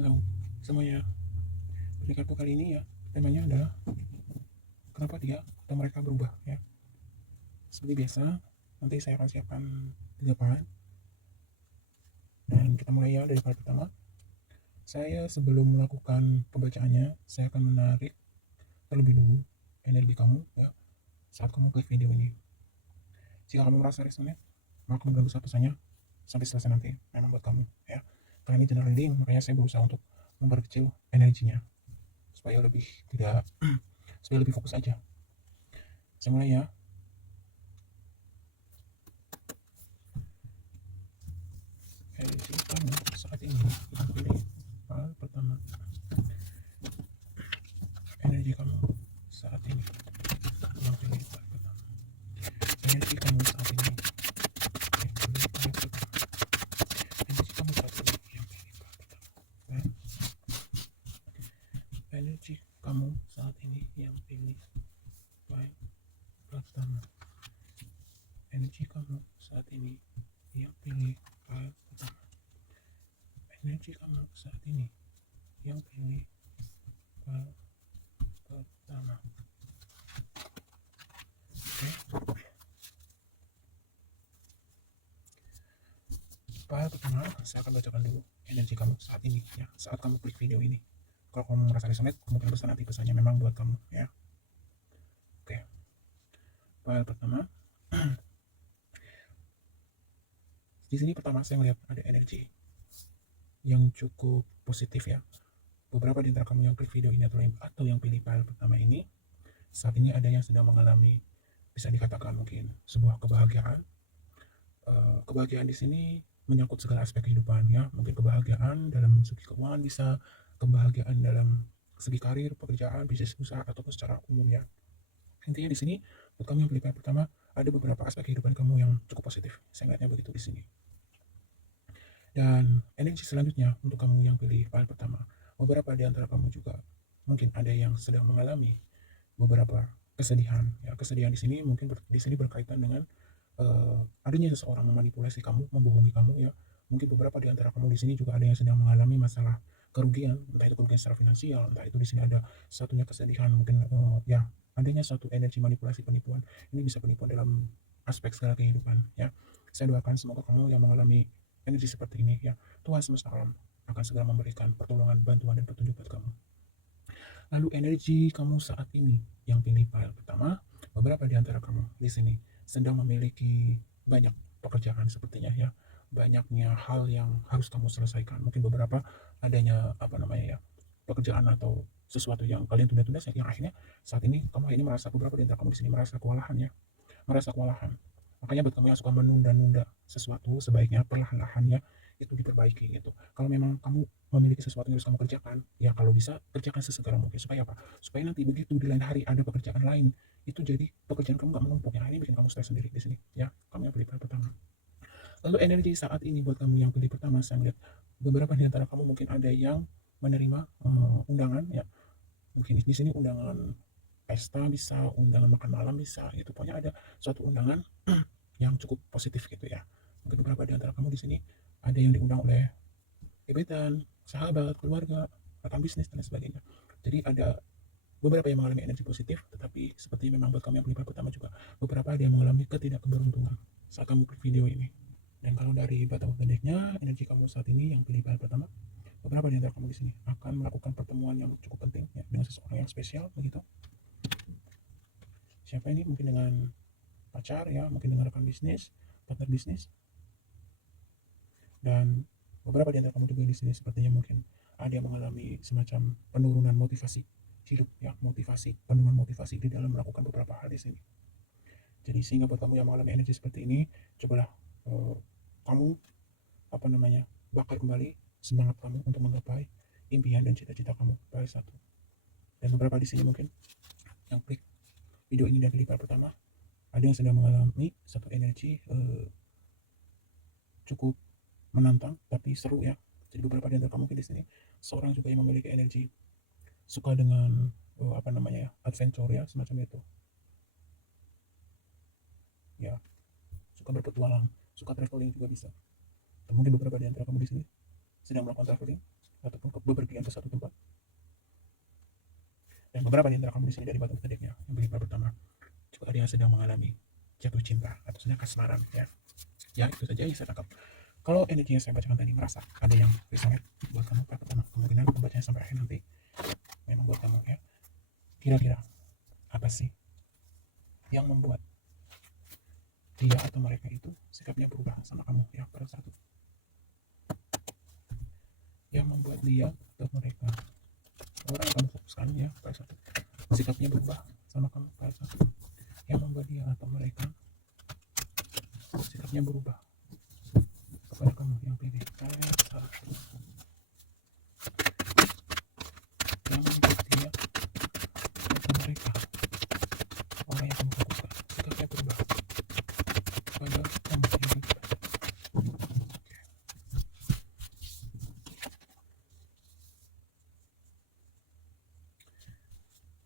Halo semuanya, di kartu kali ini ya temanya adalah kenapa dia atau mereka berubah ya. Seperti biasa, nanti saya akan siapkan 3 part dan kita mulai ya dari part pertama. Saya sebelum melakukan pembacaannya, saya akan menarik terlebih dulu energi kamu ya saat kamu klik video ini. Jika kamu merasa resonate, maka kamu berusaha pesannya sampai selesai nanti. Memang buat kamu ya. Karena ini general reading, makanya saya berusaha untuk memperkecil energinya supaya lebih tidak supaya lebih fokus aja. Saya mulai ya. Energi kamu saat ini yang pilih hal pertama. Energi kamu saat ini yang pilih hal pertama. Energi kamu saat ini yang pilih hal pertama. Energi kamu saat ini yang pilih hal pertama. Energi kamu saat ini yang pilih hal pertama. Energi kamu saat ini yang pilih hal pertama. Energi kamu saat ini yang pilih hal pertama. Oke. File pertama, saya akan bacakan dulu energi kamu saat ini ya, saat kamu klik video ini. Kalau kamu merasa resonate, kemungkinan besar nanti pesannya memang buat kamu ya. Oke. File pertama. Di sini pertama saya melihat ada energi yang cukup positif ya. Beberapa di antara kamu yang klik video ini atau yang pilih file pertama ini, saat ini ada yang sedang mengalami, bisa dikatakan mungkin sebuah kebahagiaan. Kebahagiaan di sini menyangkut segala aspek kehidupan ya, mungkin kebahagiaan dalam segi keuangan, bisa kebahagiaan dalam segi karir, pekerjaan, bisnis usaha, ataupun secara umum ya. Intinya di sini buat kamu yang pilih file pertama, ada beberapa aspek kehidupan kamu yang cukup positif. Saya lihatnya begitu di sini. Dan energi selanjutnya untuk kamu yang pilih file pertama, beberapa di antara kamu juga mungkin ada yang sedang mengalami beberapa kesedihan ya. Kesedihan di sini mungkin di sini berkaitan dengan adanya seseorang memanipulasi kamu, membohongi kamu ya. Mungkin beberapa di antara kamu di sini juga ada yang sedang mengalami masalah kerugian, entah itu kerugian secara finansial, entah itu di sini ada satunya kesedihan, mungkin ya adanya satu energi manipulasi penipuan. Ini bisa penipuan dalam aspek segala kehidupan ya. Saya doakan semoga kamu yang mengalami energi seperti ini ya, Tuhan semesta alam akan segera memberikan pertolongan, bantuan, dan petunjuk buat kamu. Lalu energi kamu saat ini yang pilih file pertama, beberapa di antara kamu di sini sedang memiliki banyak pekerjaan sepertinya ya, banyaknya hal yang harus kamu selesaikan. Mungkin beberapa adanya ya, pekerjaan atau sesuatu yang kalian tunda-tunda, yang akhirnya saat ini kamu ini merasa, beberapa di antara kamu di sini merasa kewalahan ya, merasa kewalahan. Makanya buat kamu yang suka menunda-nunda sesuatu, sebaiknya perlahan-lahan ya itu diperbaiki gitu. Kalau memang kamu memiliki sesuatu yang harus kamu kerjakan, ya kalau bisa kerjakan sesegera mungkin. Supaya apa? Supaya nanti begitu di lain hari ada pekerjaan lain, itu jadi pekerjaan kamu gak menumpuk. Yang ini bikin kamu stres sendiri di sini. Ya, kamu yang pilih pertama. Lalu energi saat ini buat kamu yang pilih pertama, saya melihat beberapa di antara kamu mungkin ada yang menerima undangan ya. Mungkin di sini undangan pesta bisa, undangan makan malam bisa, itu pokoknya ada suatu undangan yang cukup positif gitu ya. Mungkin beberapa di antara kamu di sini ada yang diundang oleh gebetan, sahabat, keluarga, rekan bisnis, dan lain sebagainya. Jadi ada beberapa yang mengalami energi positif, tetapi seperti memang buat kami yang pelipar pertama juga, beberapa ada yang mengalami ketidakkeberuntungan saat kamu klik video ini. Dan kalau dari batang pendeknya, energi kamu saat ini yang pilih pertama, beberapa di antara kamu di sini akan melakukan pertemuan yang cukup penting ya, dengan seseorang yang spesial begitu. Siapa ini? Mungkin dengan pacar ya, mungkin dengan rekan bisnis, partner bisnis. Dan beberapa di antara kamu juga di sini sepertinya mungkin ada yang mengalami semacam penurunan motivasi hidup ya, penurunan motivasi di dalam melakukan beberapa hal di sini. Jadi sehingga buat kamu yang mengalami energi seperti ini, cobalah kamu bakar kembali semangat kamu untuk menggapai impian dan cita-cita kamu. Baik satu. Dan beberapa di sini mungkin yang klik video ini dari kali pertama, ada yang sedang mengalami satu energi cukup menantang tapi seru ya. Jadi beberapa di antara kamu mungkin di sini seorang juga yang memiliki energi suka dengan adventure ya, semacam itu ya, suka berpetualang, suka traveling juga bisa. Dan mungkin beberapa di antara kamu di sini sedang melakukan traveling ataupun bepergian ke suatu tempat. Dan beberapa di antara kamu di sini dari batu peteknya yang bagi pertama juga ada yang sedang mengalami jatuh cinta atau sedang kasmaran ya. Ya itu saja yang saya tangkap. Kalau energi yang saya bacakan tadi merasa ada yang resonate buat kamu pertama, kemungkinan pembacanya sampai akhir nanti memang buat kamu ya. Kira-kira apa sih yang membuat dia atau mereka itu sikapnya berubah sama kamu ya pada saat itu? Yang membuat dia atau mereka, orang yang kamu fokuskan ya pada saat itu, sikapnya berubah sama kamu pada saat itu. Yang membuat dia atau mereka sikapnya berubah kepada kamu yang pilih pada saat itu. Yang membuat dia atau mereka, orang yang kamu fokuskan, sikapnya berubah kepada kamu yang pilih.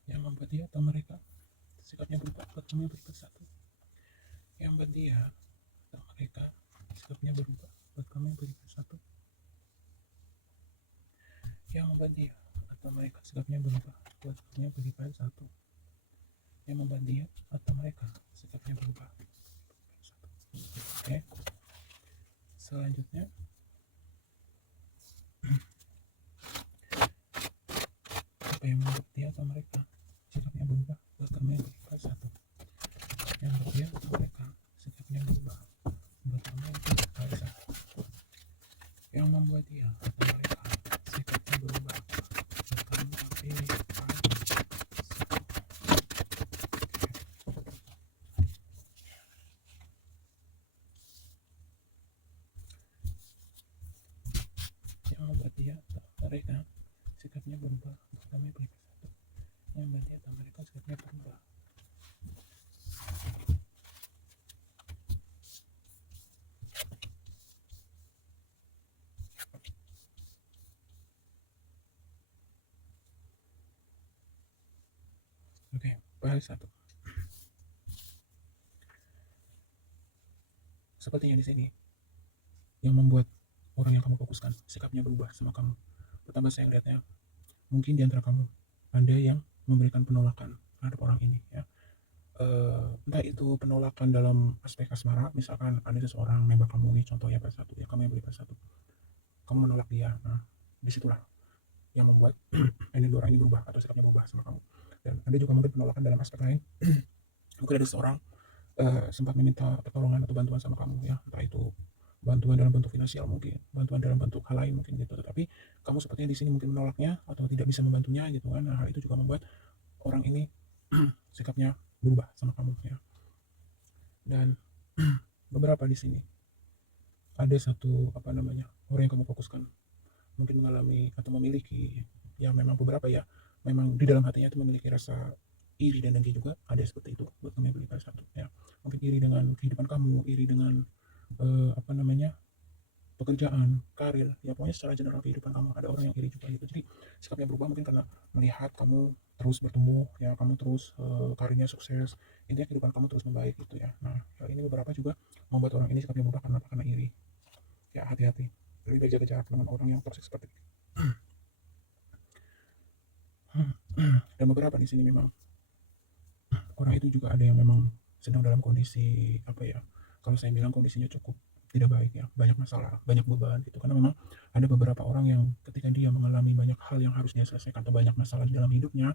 Yang membuat dia atau mereka sikapnya berubah buat kamu yang pilih satu. Yang membuat dia atau mereka sikapnya berubah buat kamu yang pilih satu. Yang membuat dia atau mereka sikapnya berubah buat kamu yang pilih satu. Yang membuat dia atau mereka sikapnya berubah. Oke. Selanjutnya apa yang membuat dia atau mereka sikapnya berubah buat kamu yang pilih satu. Yang membuat dia atau mereka sikapnya berubah buat kamu yang pilih satu. Yang membuat dia atau mereka sikapnya berubah buat kamu yang pilih satu. Yang membuat dia atau mereka sikapnya berubah buat kamu yang pilih satu. Yang membuat dia atau mereka sikapnya berubah. Oke, bahas satu. Sepertinya di sini yang membuat orang yang kamu fokuskan sikapnya berubah sama kamu. Pertama saya lihatnya, mungkin di antara kamu ada yang memberikan penolakan terhadap orang ini ya. Entah itu penolakan dalam aspek asmara, misalkan ada seseorang nembak kamu nih, contohnya pas satu ya, kamu yang beli pas satu, kamu menolak dia. Nah, disitulah yang membuat energi orang ini berubah atau sikapnya berubah sama kamu. Dan ada juga mungkin penolakan dalam aspek lain. Mungkin ada seseorang sempat meminta pertolongan atau bantuan sama kamu ya, entah itu bantuan dalam bentuk finansial, mungkin bantuan dalam bentuk hal lain mungkin gitu, tetapi kamu sepertinya di sini mungkin menolaknya atau tidak bisa membantunya gitu kan. Nah, hal itu juga membuat orang ini sikapnya berubah sama kamu ya. Dan beberapa di sini ada satu orang yang kamu fokuskan mungkin mengalami atau memiliki ya, memang beberapa ya, memang di dalam hatinya itu memiliki rasa iri dan dengki juga, ada seperti itu buat kamu yang pilih satu ya. Mungkin iri dengan kehidupan kamu, iri dengan pekerjaan, karir, ya pokoknya secara general kehidupan kamu ada orang yang iri juga gitu. Jadi sikapnya berubah mungkin karena melihat kamu terus bertumbuh ya, kamu terus karirnya sukses, intinya kehidupan kamu terus membaik gitu ya. Nah, hal ini beberapa juga membuat orang ini sikapnya berubah karena iri ya. Hati-hati, lebih baik jaga jarak dengan orang yang toksik seperti ini. Dan beberapa di sini memang orang itu juga ada yang memang sedang dalam kondisi kalau saya bilang kondisinya cukup tidak baik ya, banyak masalah, banyak beban gitu, karena memang ada beberapa orang yang ketika dia mengalami banyak hal yang harus dia selesaikan atau banyak masalah di dalam hidupnya,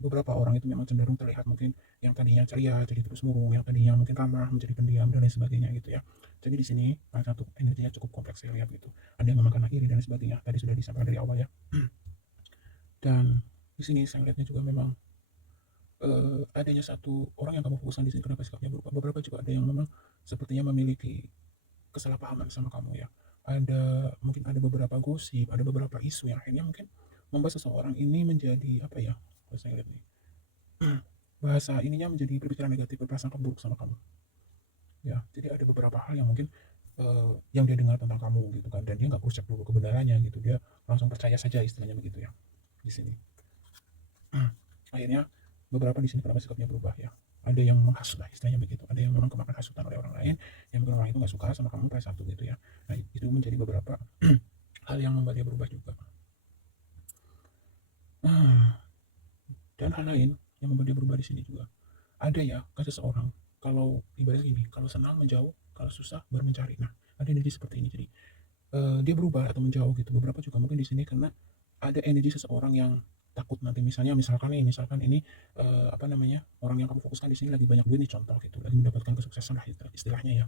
beberapa orang itu memang cenderung terlihat mungkin yang tadinya ceria jadi terus murung, yang tadinya mungkin ramah menjadi pendiam dan lain sebagainya gitu ya. Jadi di sini salah satu energinya cukup kompleks saya lihat gitu, ada yang memang karena iri dan sebagainya, tadi sudah disampaikan dari awal ya. Dan di sini saya lihatnya juga memang adanya satu orang yang kamu fokuskan di sini, kenapa sikapnya berubah. Beberapa juga ada yang memang sepertinya memiliki kesalahpahaman sama kamu ya. Mungkin ada beberapa gosip, ada beberapa isu yang akhirnya mungkin membuat seseorang ini menjadi kalau saya lihat nih, bahasa ininya menjadi berpikiran negatif, berprasangka buruk sama kamu. Ya, jadi ada beberapa hal yang mungkin yang dia dengar tentang kamu gitu kan, dan dia nggak cross check dulu kebenarannya gitu, dia langsung percaya saja istilahnya begitu ya di sini. Akhirnya beberapa di sini kenapa sikapnya berubah ya, ada yang menghasut lah istilahnya begitu, ada yang memang kemakan hasutan oleh orang lain yang mungkin orang itu nggak suka sama kamu pada satu gitu ya. Nah, itu menjadi beberapa hal yang membuat dia berubah juga. Nah, dan hal lain yang membuat dia berubah di sini juga ada ya, kan seseorang kalau ibaratnya gini, kalau senang menjauh, kalau susah baru mencari. Nah, ada energi seperti ini. Jadi dia berubah atau menjauh gitu. Beberapa juga mungkin di sini karena ada energi seseorang yang takut nanti misalkan ini apa namanya, orang yang kamu fokuskan di sini lagi banyak duit nih, contoh gitu, lagi mendapatkan kesuksesan lah istilahnya ya,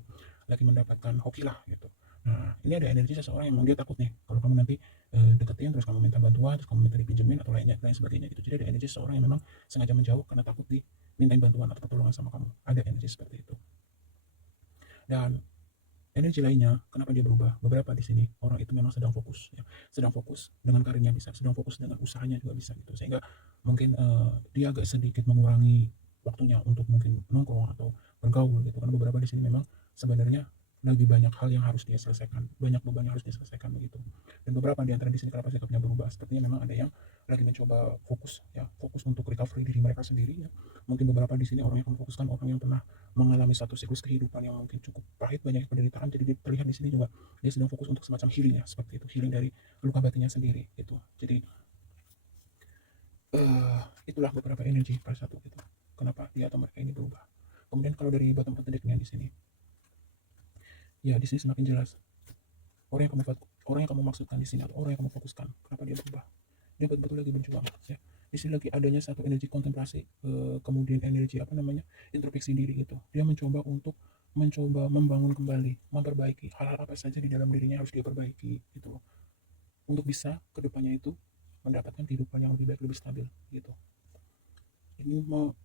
lagi mendapatkan hoki lah gitu. Nah, ini ada energi seseorang yang memang dia takut nih kalau kamu nanti deketin terus kamu minta bantuan, terus kamu minta dipinjemin atau lain sebagainya gitu. Jadi ada energi seseorang yang memang sengaja menjauh karena takut dimintain bantuan atau pertolongan sama kamu. Ada energi seperti itu. Dan energi lainnya, kenapa dia berubah? Beberapa di sini orang itu memang sedang fokus, ya. Sedang fokus dengan karirnya bisa, sedang fokus dengan usahanya juga bisa gitu. Sehingga mungkin dia agak sedikit mengurangi waktunya untuk mungkin nongkrong atau bergaul gitu. Karena beberapa di sini memang sebenarnya lebih banyak hal yang harus dia selesaikan, banyak beban yang harus dia selesaikan begitu. Dan beberapa di antara di sini kenapa sikapnya berubah? Sepertinya memang ada yang lagi mencoba fokus, ya, fokus untuk recovery diri mereka sendiri, ya. Mungkin beberapa di sini orang yang akan fokuskan orang yang pernah mengalami satu siklus kehidupan yang mungkin cukup pahit, banyak penderitaan, jadi dia terlihat di sini juga dia sedang fokus untuk semacam healing, ya, seperti itu, healing dari luka batinnya sendiri gitu. Jadi itulah beberapa energi pada satu gitu, kenapa dia atau mereka ini berubah. Kemudian kalau dari bottom pendeknya di sini, ya di sini semakin jelas orang yang kamu maksudkan di sini atau orang yang kamu fokuskan, kenapa dia berubah. Dia betul-betul lagi berjuang, ya. Di sini lagi adanya satu energi kontemplasi, kemudian energi apa namanya, introspeksi diri gitu. Dia mencoba membangun kembali, memperbaiki hal-hal apa saja di dalam dirinya harus dia perbaiki gitu loh, untuk bisa kedepannya itu mendapatkan kehidupan yang lebih baik, lebih stabil gitu.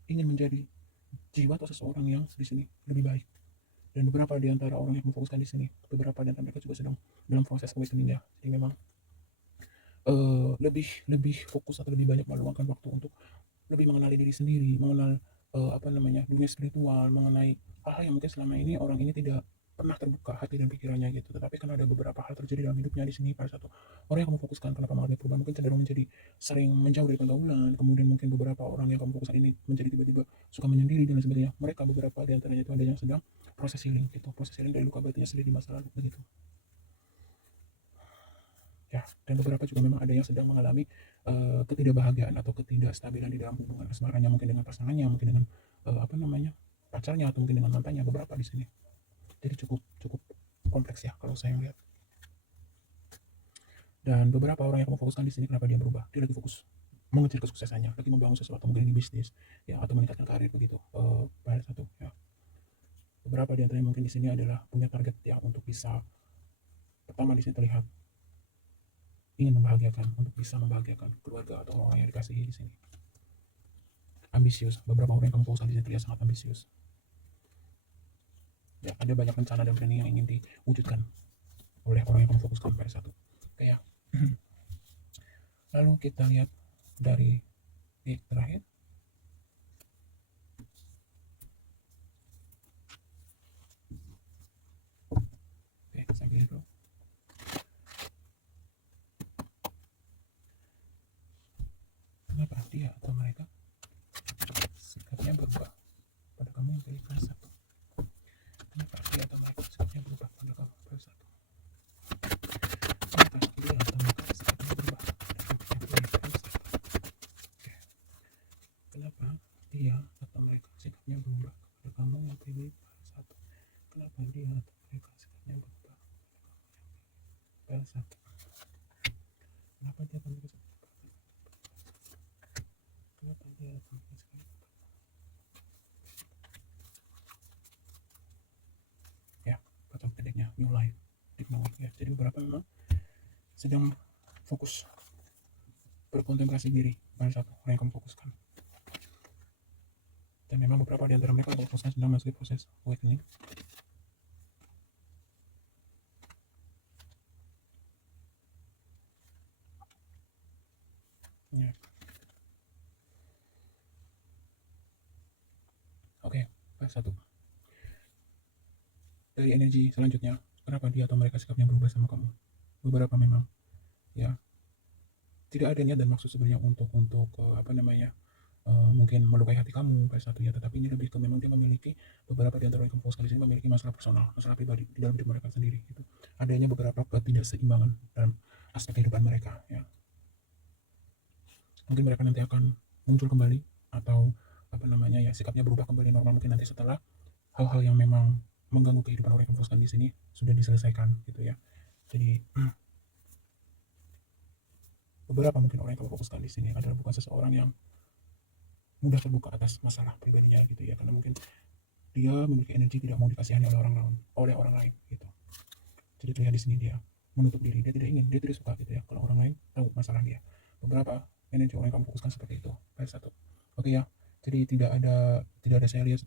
Ingin menjadi jiwa atau seseorang yang di sini lebih baik. Dan beberapa di antara orang yang memfokuskan di sini, beberapa di antara mereka juga sedang dalam proses awakening, ya. Jadi memang lebih lebih fokus atau lebih banyak meluangkan waktu untuk lebih mengenali diri sendiri, mengenal apa namanya, dunia spiritual, mengenai hal-hal yang mungkin selama ini orang ini tidak pernah terbuka hati dan pikirannya gitu. Tetapi karena ada beberapa hal terjadi dalam hidupnya di sini pada satu orang yang kamu fokuskan, kenapa mengalami perubahan, mungkin cenderung menjadi sering menjauh dari pergaulan, kemudian mungkin beberapa orang yang kamu fokuskan ini menjadi tiba-tiba suka menyendiri dan lain sebagainya. Mereka beberapa di antaranya itu ada yang sedang proses healing gitu, proses healing dari luka batinnya sendiri di masa lalu begitu. Ya, dan beberapa juga memang ada yang sedang mengalami ketidakbahagiaan atau ketidakstabilan di dalam hubungan asmaranya, mungkin dengan pasangannya, mungkin dengan apa namanya, pacarnya, atau mungkin dengan mantannya, beberapa di sini. Jadi cukup cukup kompleks, ya, kalau saya melihat. Dan beberapa orang yang kamu fokuskan di sini, kenapa dia berubah? Dia lagi fokus mengejar kesuksesannya, lagi membangun sesuatu, mungkin di bisnis, ya, atau meningkatkan karir begitu. Pada satu, ya. Beberapa di antaranya mungkin di sini adalah punya target, ya, untuk bisa, pertama di sini terlihat ingin membahagiakan, untuk bisa membahagiakan keluarga atau orang yang dikasihi di sini. Ambisius, beberapa orang yang kamu fokuskan di sini terlihat sangat ambisius. Ya, ada banyak rencana dan planning yang ingin diwujudkan oleh orang yang kamu fokuskan pada satu. Kayak lalu kita lihat dari terakhir. Oke, sampai dulu. Kenapa dia atau mereka sikapnya berubah pada kamu yang pilih kelas satu? Kenapa dia atau mereka sikapnya berubah pada kamu kelas satu? Kenapa dia atau mereka sikapnya berubah pada kamu yang pilih kelas satu? Oke. Kenapa dia atau mereka sikapnya berubah pada kamu yang pilih kelas satu? Kenapa dia atau mereka sikapnya berubah pada kelas satu? Kenapa dia atau mereka sikapnya berubah? Kenapa dia atau mereka sikapnya berubah? Ya, atau pendeknya new life, deep knowing, ya. Jadi beberapa memang sedang fokus berkontemplasi diri pada satu orang yang kamu fokuskan. Dan memang beberapa di antara mereka yang kamu fokuskan sedang masuk proses awakening. Ya. Oke, pada satu. Dari energi selanjutnya, kenapa dia atau mereka sikapnya berubah sama kamu? Beberapa memang, ya, tidak ada niat dan maksud sebenarnya untuk apa namanya, mungkin melukai hati kamu pada satu, ya, tetapi ini lebih ke memang dia memiliki beberapa di antara yang kamu fokuskan di sini memiliki masalah personal, masalah pribadi di dalam hidup mereka sendiri gitu. Adanya beberapa ketidakseimbangan dalam aspek kehidupan mereka ya. Mungkin mereka nanti akan muncul kembali, atau apa namanya ya, sikapnya berubah kembali normal mungkin nanti setelah hal-hal yang memang mengganggu kehidupan orang yang kamu fokuskan di sini sudah diselesaikan gitu ya. Jadi beberapa mungkin orang yang kamu fokuskan di sini adalah bukan seseorang yang mudah terbuka atas masalah pribadinya gitu ya, karena mungkin dia memiliki energi tidak mau dikasihani oleh orang lain gitu. Jadi terlihat di sini dia menutup diri, dia tidak suka gitu ya kalau orang lain tahu masalah dia. Beberapa energi orang yang kamu fokuskan seperti itu. Baik, satu. Oke ya. Jadi tidak ada saya lihat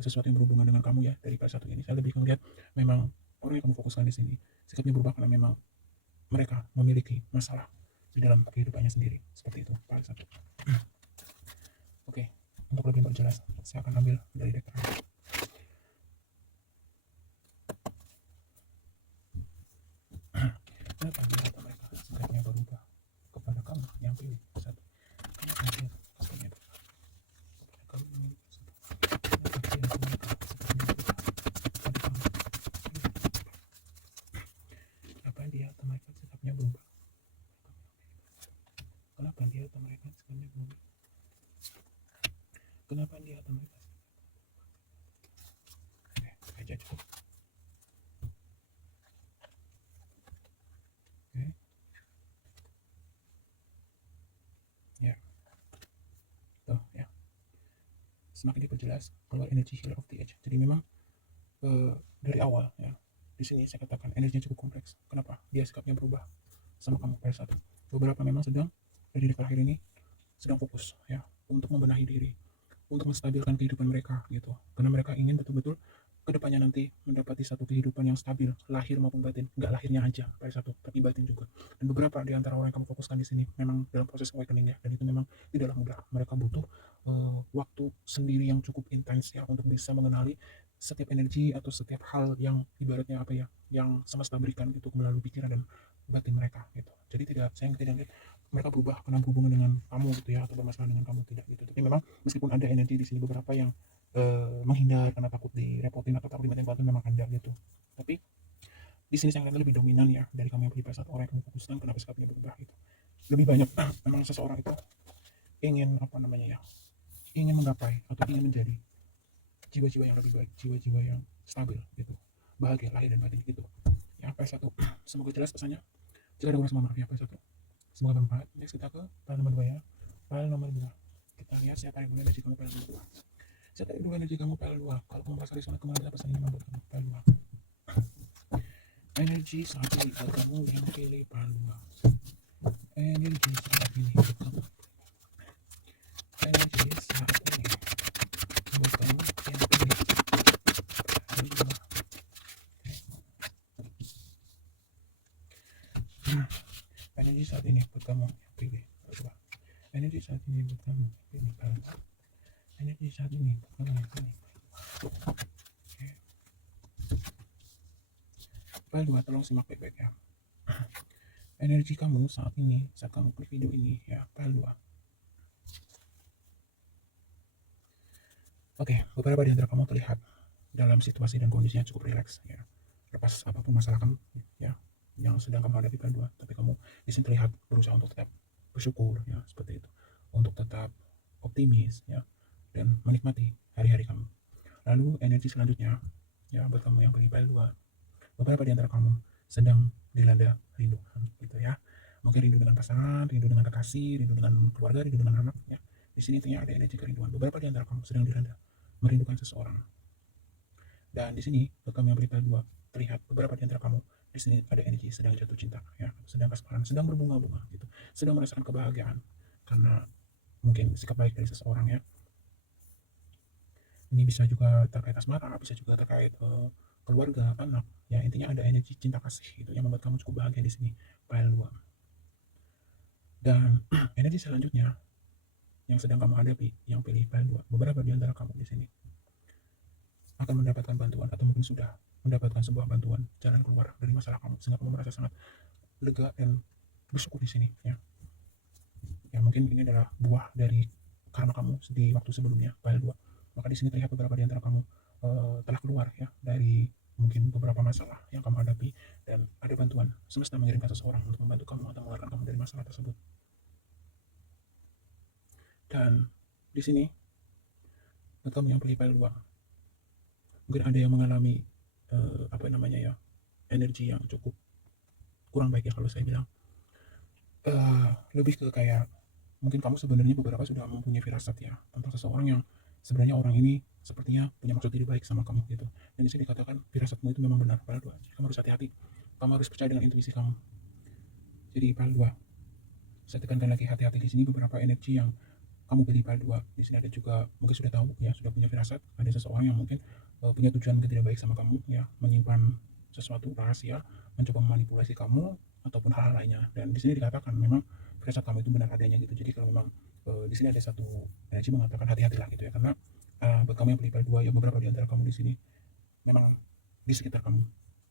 sesuatu yang berhubungan dengan kamu ya dari part satu ini. Saya lebih melihat memang orang yang kamu fokuskan di sini sikapnya berubah karena memang mereka memiliki masalah di dalam kehidupannya sendiri. Seperti itu. Part satu. Oke. Untuk lebih memperjelas, saya akan ambil dari deck terakhir. Kenapa dia atau mereka sikapnya berubah kepada kamu yang pilih satu? Kenapa dia sikapnya berubah kepada kamu yang milih satu? Kenapa dia atau mereka sikapnya berubah kepada kamu? Kenapa dia atau mereka sikapnya berubah? Kenapa dia atau mereka sikapnya berubah? Kenapa dia atau mereka? Oke, aja cukup. Oke. Ya. Tuh ya. Semakin diperjelas keluar energi Healer of the Age. Jadi memang dari awal ya, di sini saya katakan energinya cukup kompleks. Kenapa dia sikapnya berubah sama kamu pada satu? Beberapa memang sedang dari dekat akhir ini sedang fokus ya untuk membenahi diri, untuk menstabilkan kehidupan mereka gitu, karena mereka ingin betul-betul kedepannya nanti mendapati satu kehidupan yang stabil, lahir maupun batin, nggak lahirnya aja pada satu, tapi batin juga. Dan beberapa di antara orang yang kamu fokuskan di sini memang dalam proses awakening ya, dan itu memang tidaklah mudah. Mereka butuh waktu sendiri yang cukup intens ya untuk bisa mengenali setiap energi atau setiap hal yang ibaratnya apa ya, yang semesta berikan gitu melalui pikiran dan batin mereka gitu. Jadi saya tidak lihat mereka berubah karena berhubungan dengan kamu gitu ya, atau bermasalah dengan kamu, tidak gitu. Tapi memang meskipun ada energi di sini beberapa yang menghindar karena takut direpotin atau takut dibanting-banting, memang ada gitu. Tapi di sini saya lebih dominan ya dari kamu yang pilih saat orang yang kamu fokuskan, kenapa sikapnya berubah gitu. Lebih banyak memang seseorang itu ingin apa namanya ya, ingin menggapai atau ingin menjadi jiwa-jiwa yang lebih baik, jiwa-jiwa yang stabil gitu, bahagia lahir dan batin gitu ya. PS1, semoga jelas pesannya. Jika ada kurang, mohon maaf ya PS1. Semoga bermanfaat. Next kita ke file nomor 2 ya. File nomor 2. Kita lihat saya tarik dulu energi kamu file nomor 2. Saya tarik dulu energi kamu file 2. Kalau kamu merasa resonat kemana, bisa pesan ini buat kamu file 2. Energi saat ini buat kamu yang pilih file 2. Energi saat ini buat kamu. Energi saat ini buat kamu yang pilih file 2. Energi saat ini buat kamu yang pilih file 2. Energi saat ini buat kamu yang pilih file 2. Energi saat ini buat kamu yang pilih file 2. Tolong simak baik-baik ya. Energi kamu saat ini, saat kamu klik video ini ya, file 2. Oke, beberapa di antara kamu terlihat dalam situasi dan kondisinya cukup rileks ya. Lepas apapun masalah kamu ya yang sedang kamu hadapi file 2, tapi kamu di sini terlihat berusaha untuk tetap bersyukur ya, seperti itu. Untuk tetap optimis ya, dan menikmati hari-hari kamu. Lalu energi selanjutnya ya buat kamu yang pilih file 2. Beberapa di antara kamu sedang dilanda rindu gitu ya. Mungkin rindu dengan pasangan, rindu dengan kekasih, rindu dengan keluarga, rindu dengan anak ya. Di sini intinya ada energi kerinduan. Beberapa di antara kamu sedang dilanda merindukan seseorang. Dan di sini buat kamu yang pilih file 2, terlihat beberapa di antara kamu di sini ada energi sedang jatuh cinta ya, sedang kasmaran, sedang berbunga-bunga gitu, sedang merasakan kebahagiaan karena mungkin sikap baik dari seseorang ya. Ini bisa juga terkait asmara, bisa juga terkait keluarga, anak ya. Intinya ada energi cinta kasih gitu yang membuat kamu cukup bahagia di sini file 2. Dan energi selanjutnya yang sedang kamu hadapi yang pilih file 2, beberapa di antara kamu di sini akan mendapatkan bantuan atau mungkin sudah mendapatkan sebuah bantuan jalan keluar dari masalah kamu, sehingga kamu merasa sangat lega dan bersyukur di sini ya. Ya mungkin ini adalah buah dari karma kamu di waktu sebelumnya file 2. Maka di sini terlihat beberapa di antara kamu telah keluar ya dari mungkin beberapa masalah yang kamu hadapi, dan ada bantuan semesta mengirimkan seseorang untuk membantu kamu atau mengeluarkan kamu dari masalah tersebut. Dan di sini buat kamu yang pilih file 2, mungkin ada yang mengalami energi yang cukup kurang baik ya kalau saya bilang. Lebih ke kayak mungkin kamu sebenarnya beberapa sudah mempunyai firasat ya tentang seseorang yang sebenarnya orang ini sepertinya punya maksud tidak baik sama kamu gitu. Dan di sini dikatakan firasatmu itu memang benar, file 2. Jadi kamu harus hati-hati. Kamu harus percaya dengan intuisi kamu. Jadi file 2, saya tekankan lagi, hati-hati. Di sini beberapa energi yang kamu pilih file 2. Di sini ada juga mungkin sudah tahu ya, sudah punya firasat, ada seseorang yang mungkin punya tujuan mungkin tidak baik sama kamu ya, menyimpan sesuatu rahasia, mencoba memanipulasi kamu ataupun hal-hal lainnya. Dan di sini dikatakan memang firasat kamu itu benar adanya gitu. Jadi kalau memang di sini ada satu energi mengatakan hati-hatilah gitu ya, karena buat kamu yang pilih file 2 ya, beberapa di antara kamu di sini memang di sekitar kamu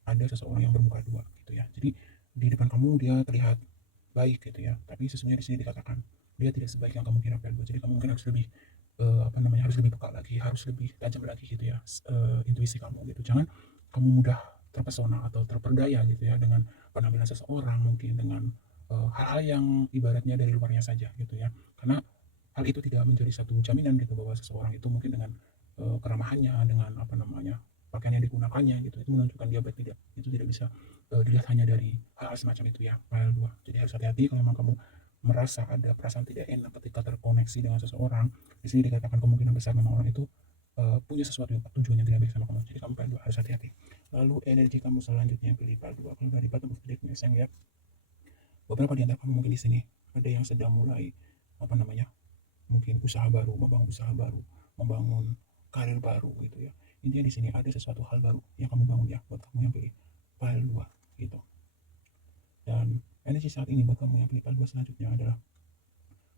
ada seseorang yang bermuka dua gitu ya. Jadi di depan kamu dia terlihat baik gitu ya, tapi sesungguhnya di sini dikatakan dia tidak sebaik yang kamu kira file 2. Jadi kamu mungkin harus lebih harus lebih peka lagi, harus lebih tajam lagi gitu ya, intuisi kamu gitu. Jangan kamu mudah terpesona atau terperdaya gitu ya dengan penampilan seseorang, mungkin dengan hal-hal yang ibaratnya dari luarnya saja gitu ya, karena hal itu tidak menjadi satu jaminan gitu bahwa seseorang itu mungkin dengan keramahannya, dengan pakaian yang digunakannya gitu, itu menunjukkan dia baik. Tidak, itu tidak bisa dilihat hanya dari hal-hal semacam itu ya, file 2. Jadi harus hati-hati kalau memang kamu merasa ada perasaan tidak enak ketika terkoneksi dengan seseorang. Di sini dikatakan kemungkinan besar memang orang itu punya sesuatu yang tujuan yang tidak baik sama kamu. Jadi kamu file 2 harus hati-hati. Lalu energi kamu selanjutnya yang pilih file 2, kalau dari bottom of the deck saya lihat beberapa di antara kamu mungkin di sini ada yang sedang mulai mungkin usaha baru, membangun usaha baru, membangun karir baru gitu ya. Intinya di sini ada sesuatu hal baru yang kamu bangun ya, buat kamu yang pilih file 2 gitu. Dan energi saat ini buat kamu yang pilih file 2 selanjutnya adalah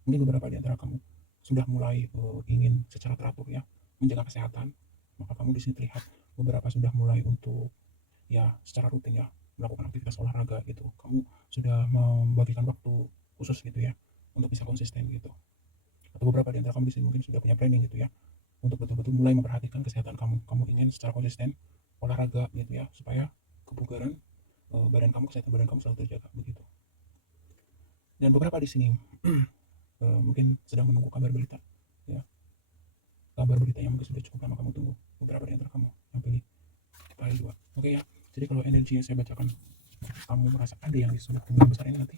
mungkin beberapa di antara kamu sudah mulai ingin secara teratur ya menjaga kesehatan. Maka kamu di sini terlihat beberapa sudah mulai untuk ya secara rutin ya melakukan aktivitas olahraga gitu. Kamu sudah membagikan waktu khusus gitu ya untuk bisa konsisten gitu. Atau beberapa di antara kamu di sini mungkin sudah punya planning gitu ya untuk betul-betul mulai memperhatikan kesehatan kamu. Kamu ingin secara konsisten olahraga gitu ya, supaya kebugaran kesehatan badan kamu selalu terjaga begitu. Dan beberapa di sini mungkin sedang menunggu kabar berita ya, kabar berita yang mungkin sudah cukup lama kamu tunggu. Beberapa di antara kamu yang pilih file 2. Oke ya, jadi kalau energi yang saya bacakan kamu merasa ada yang disebut kemungkinan besar ini, nanti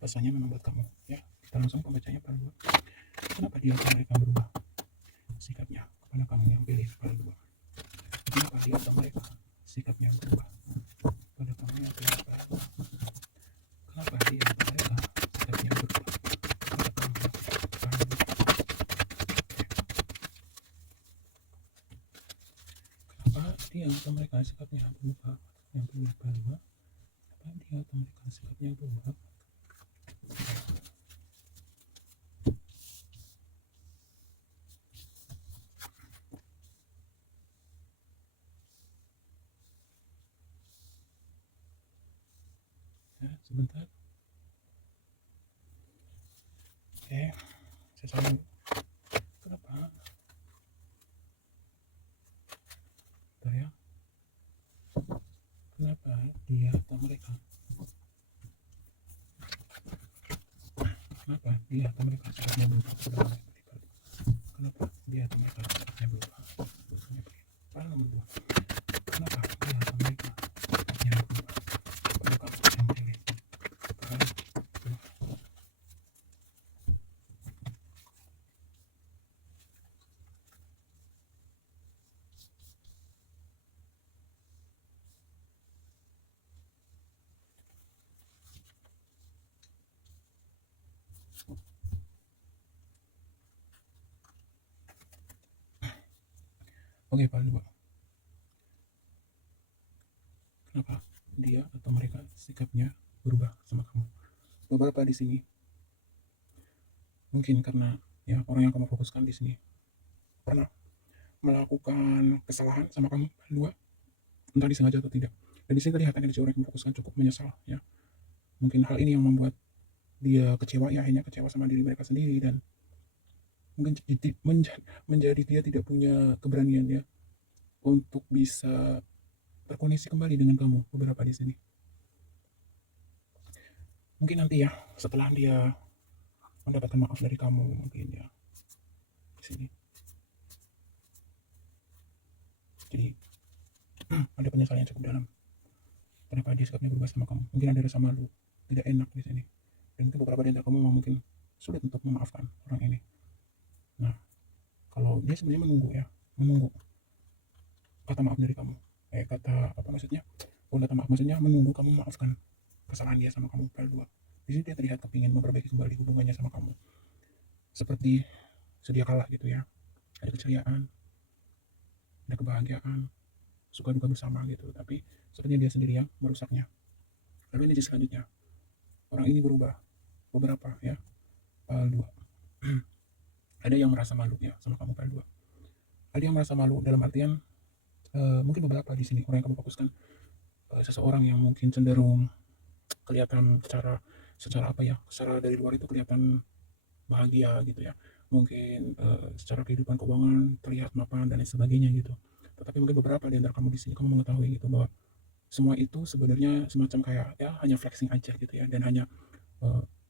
pesannya memang buat kamu ya. Kita langsung pembacanya file 2. Kenapa dia atau mereka berubah sikapnya kepada kamu yang pilih file 2? Kenapa dia atau mereka sikapnya berubah pada kamu yang pilih file 2? Kenapa dia atau mereka sikapnya berubah pada kamu yang pilih file 2? Kenapa dia atau mereka sikapnya berubah yang pilih file 2? Kenapa dia atau mereka sikapnya berubah? Ya, sebentar. Oke, saya selalu kenapa? Bentar ya. Kenapa dia atau mereka? Kenapa dia atau mereka sikapnya berubah pada kamu yang pilih file 2? Kenapa dia atau mereka sikapnya berubah file nomor 2? Kenapa dia atau mereka sikapnya berubah pada kamu yang pilih file 2? Oke, file 2. Kenapa dia atau mereka sikapnya berubah sama kamu? Beberapa di sini mungkin karena ya orang yang kamu fokuskan di sini pernah melakukan kesalahan sama kamu file 2, entah disengaja atau tidak. Dan di sini kelihatan energi orang yang fokuskan cukup menyesal ya. Mungkin hal ini yang membuat dia kecewa ya, akhirnya kecewa sama diri mereka sendiri, dan mungkin menjadi dia tidak punya keberanian ya untuk bisa terkoneksi kembali dengan kamu. Beberapa di sini Mungkin nanti ya setelah dia mendapatkan maaf dari kamu, mungkin ya di sini. Jadi ada penyesalan yang cukup dalam. Kenapa dia sikapnya berubah sama kamu? Mungkin ada rasa malu, tidak enak di sini. Dan mungkin beberapa di antara kamu memang mungkin sulit untuk memaafkan orang ini. Nah, kalau dia sebenarnya menunggu kata maaf dari kamu. Kata apa maksudnya? Bukan kata maaf, maksudnya menunggu kamu maafkan kesalahan dia sama kamu. File 2. Di sini dia terlihat kepingin memperbaiki kembali hubungannya sama kamu. Seperti sedia kala gitu ya. Ada keceriaan, ada kebahagiaan, suka duka bersama gitu. Tapi sepertinya dia sendiri yang merusaknya. Lalu ini selanjutnya, orang ini berubah beberapa ya. File 2. Ada yang merasa malu ya sama kamu. File 2. Ada yang merasa malu dalam artian mungkin beberapa di sini orang yang kamu fokuskan, seseorang yang mungkin cenderung kelihatan secara apa ya, secara dari luar itu kelihatan bahagia gitu ya, mungkin secara kehidupan keuangan terlihat mapan dan lain sebagainya gitu. Tetapi mungkin beberapa di antara kamu di sini kamu mengetahui gitu bahwa semua itu sebenarnya semacam kayak ya hanya flexing aja gitu ya, dan hanya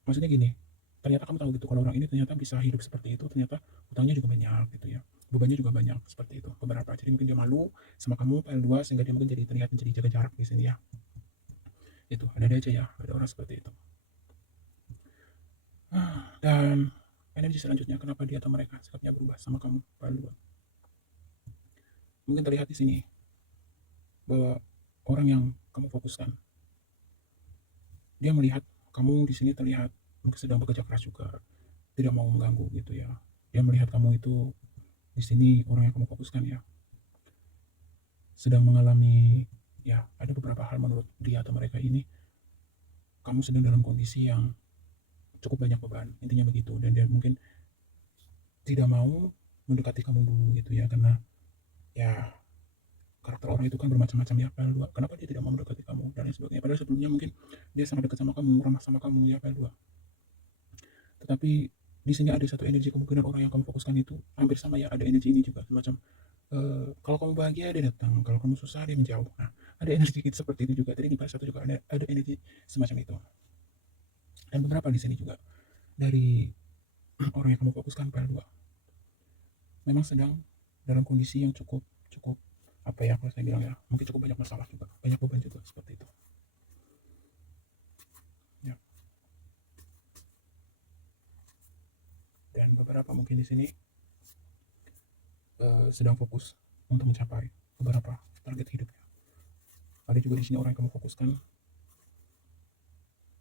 maksudnya gini, ternyata kamu tahu gitu kalau orang ini ternyata bisa hidup seperti itu, ternyata utangnya juga banyak gitu ya, bebannya juga banyak seperti itu beberapa. Jadi mungkin dia malu sama kamu File 2 sehingga dia mungkin jadi terlihat menjadi jaga jarak di sini ya. Itu ada aja ya, ada orang seperti itu. Dan energi selanjutnya, kenapa dia atau mereka sikapnya berubah sama kamu File 2? Mungkin terlihat di sini bahwa orang yang kamu fokuskan, dia melihat kamu di sini terlihat mungkin sedang bekerja keras juga, tidak mau mengganggu gitu ya. Dia melihat kamu itu di sini orang yang kamu fokuskan ya, sedang mengalami ya ada beberapa hal menurut dia atau mereka ini, kamu sedang dalam kondisi yang cukup banyak beban, intinya begitu. Dan dia mungkin tidak mau mendekati kamu dulu gitu ya, karena ya karakter orang itu kan bermacam-macam ya. File 2, kenapa dia tidak mau mendekati kamu dan lain sebagainya, padahal sebelumnya mungkin dia sangat dekat sama kamu, ramah sama kamu ya File 2. Tetapi di sini ada satu energi, kemungkinan orang yang kamu fokuskan itu hampir sama ya, ada energi ini juga semacam kalau kamu bahagia dia datang, kalau kamu susah dia menjauh. Nah, ada energi seperti itu juga. Tadi di part 1 juga ada energi semacam itu. Dan beberapa di sini juga dari orang yang kamu fokuskan File 2 memang sedang dalam kondisi yang cukup cukup apa ya, kalau saya bilang ya, mungkin cukup banyak masalah juga, banyak beban juga seperti itu ya. Dan beberapa mungkin di sini sedang fokus untuk mencapai beberapa target hidupnya. Ada juga di sini orang yang kamu fokuskan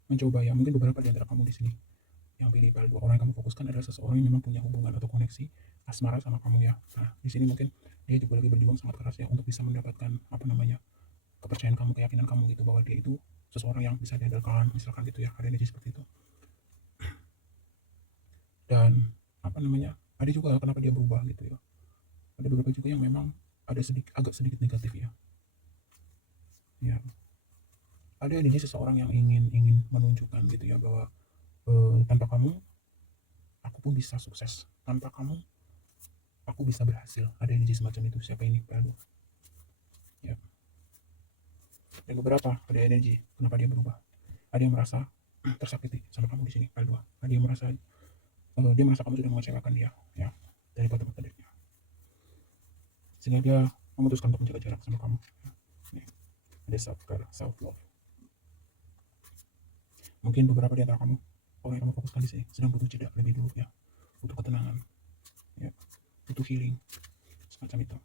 mencoba ya, mungkin beberapa di antara kamu di sini yang pilih File 2, orang yang kamu fokuskan adalah seseorang yang memang punya hubungan atau koneksi asmara sama kamu ya. Nah, di sini mungkin dia juga lagi berjuang sangat keras ya untuk bisa mendapatkan apa namanya, kepercayaan kamu, keyakinan kamu gitu bahwa dia itu seseorang yang bisa diandalkan, misalkan gitu ya, ada energi seperti itu. Dan apa namanya, ada juga kenapa dia berubah gitu ya, ada beberapa juga yang memang ada agak sedikit negatif ya. Ya, ada energi seseorang yang ingin menunjukkan gitu ya bahwa tanpa kamu aku pun bisa sukses, tanpa kamu aku bisa berhasil. Ada energi semacam itu. Siapa ini? Lalu ya. Dan beberapa ada energi kenapa dia berubah, ada yang merasa tersakiti sama kamu di sini. File 2, ada yang merasa dia merasa kamu sudah mengecewakan dia ya, dari kata-kata dia, sehingga dia memutuskan untuk menjaga jarak sama kamu ya. Nih, ada self care, self love. Mungkin beberapa di antara kamu, orang yang kamu fokuskan di sini, sedang butuh jeda lebih dulu ya, butuh ketenangan ya, butuh healing semacam itu.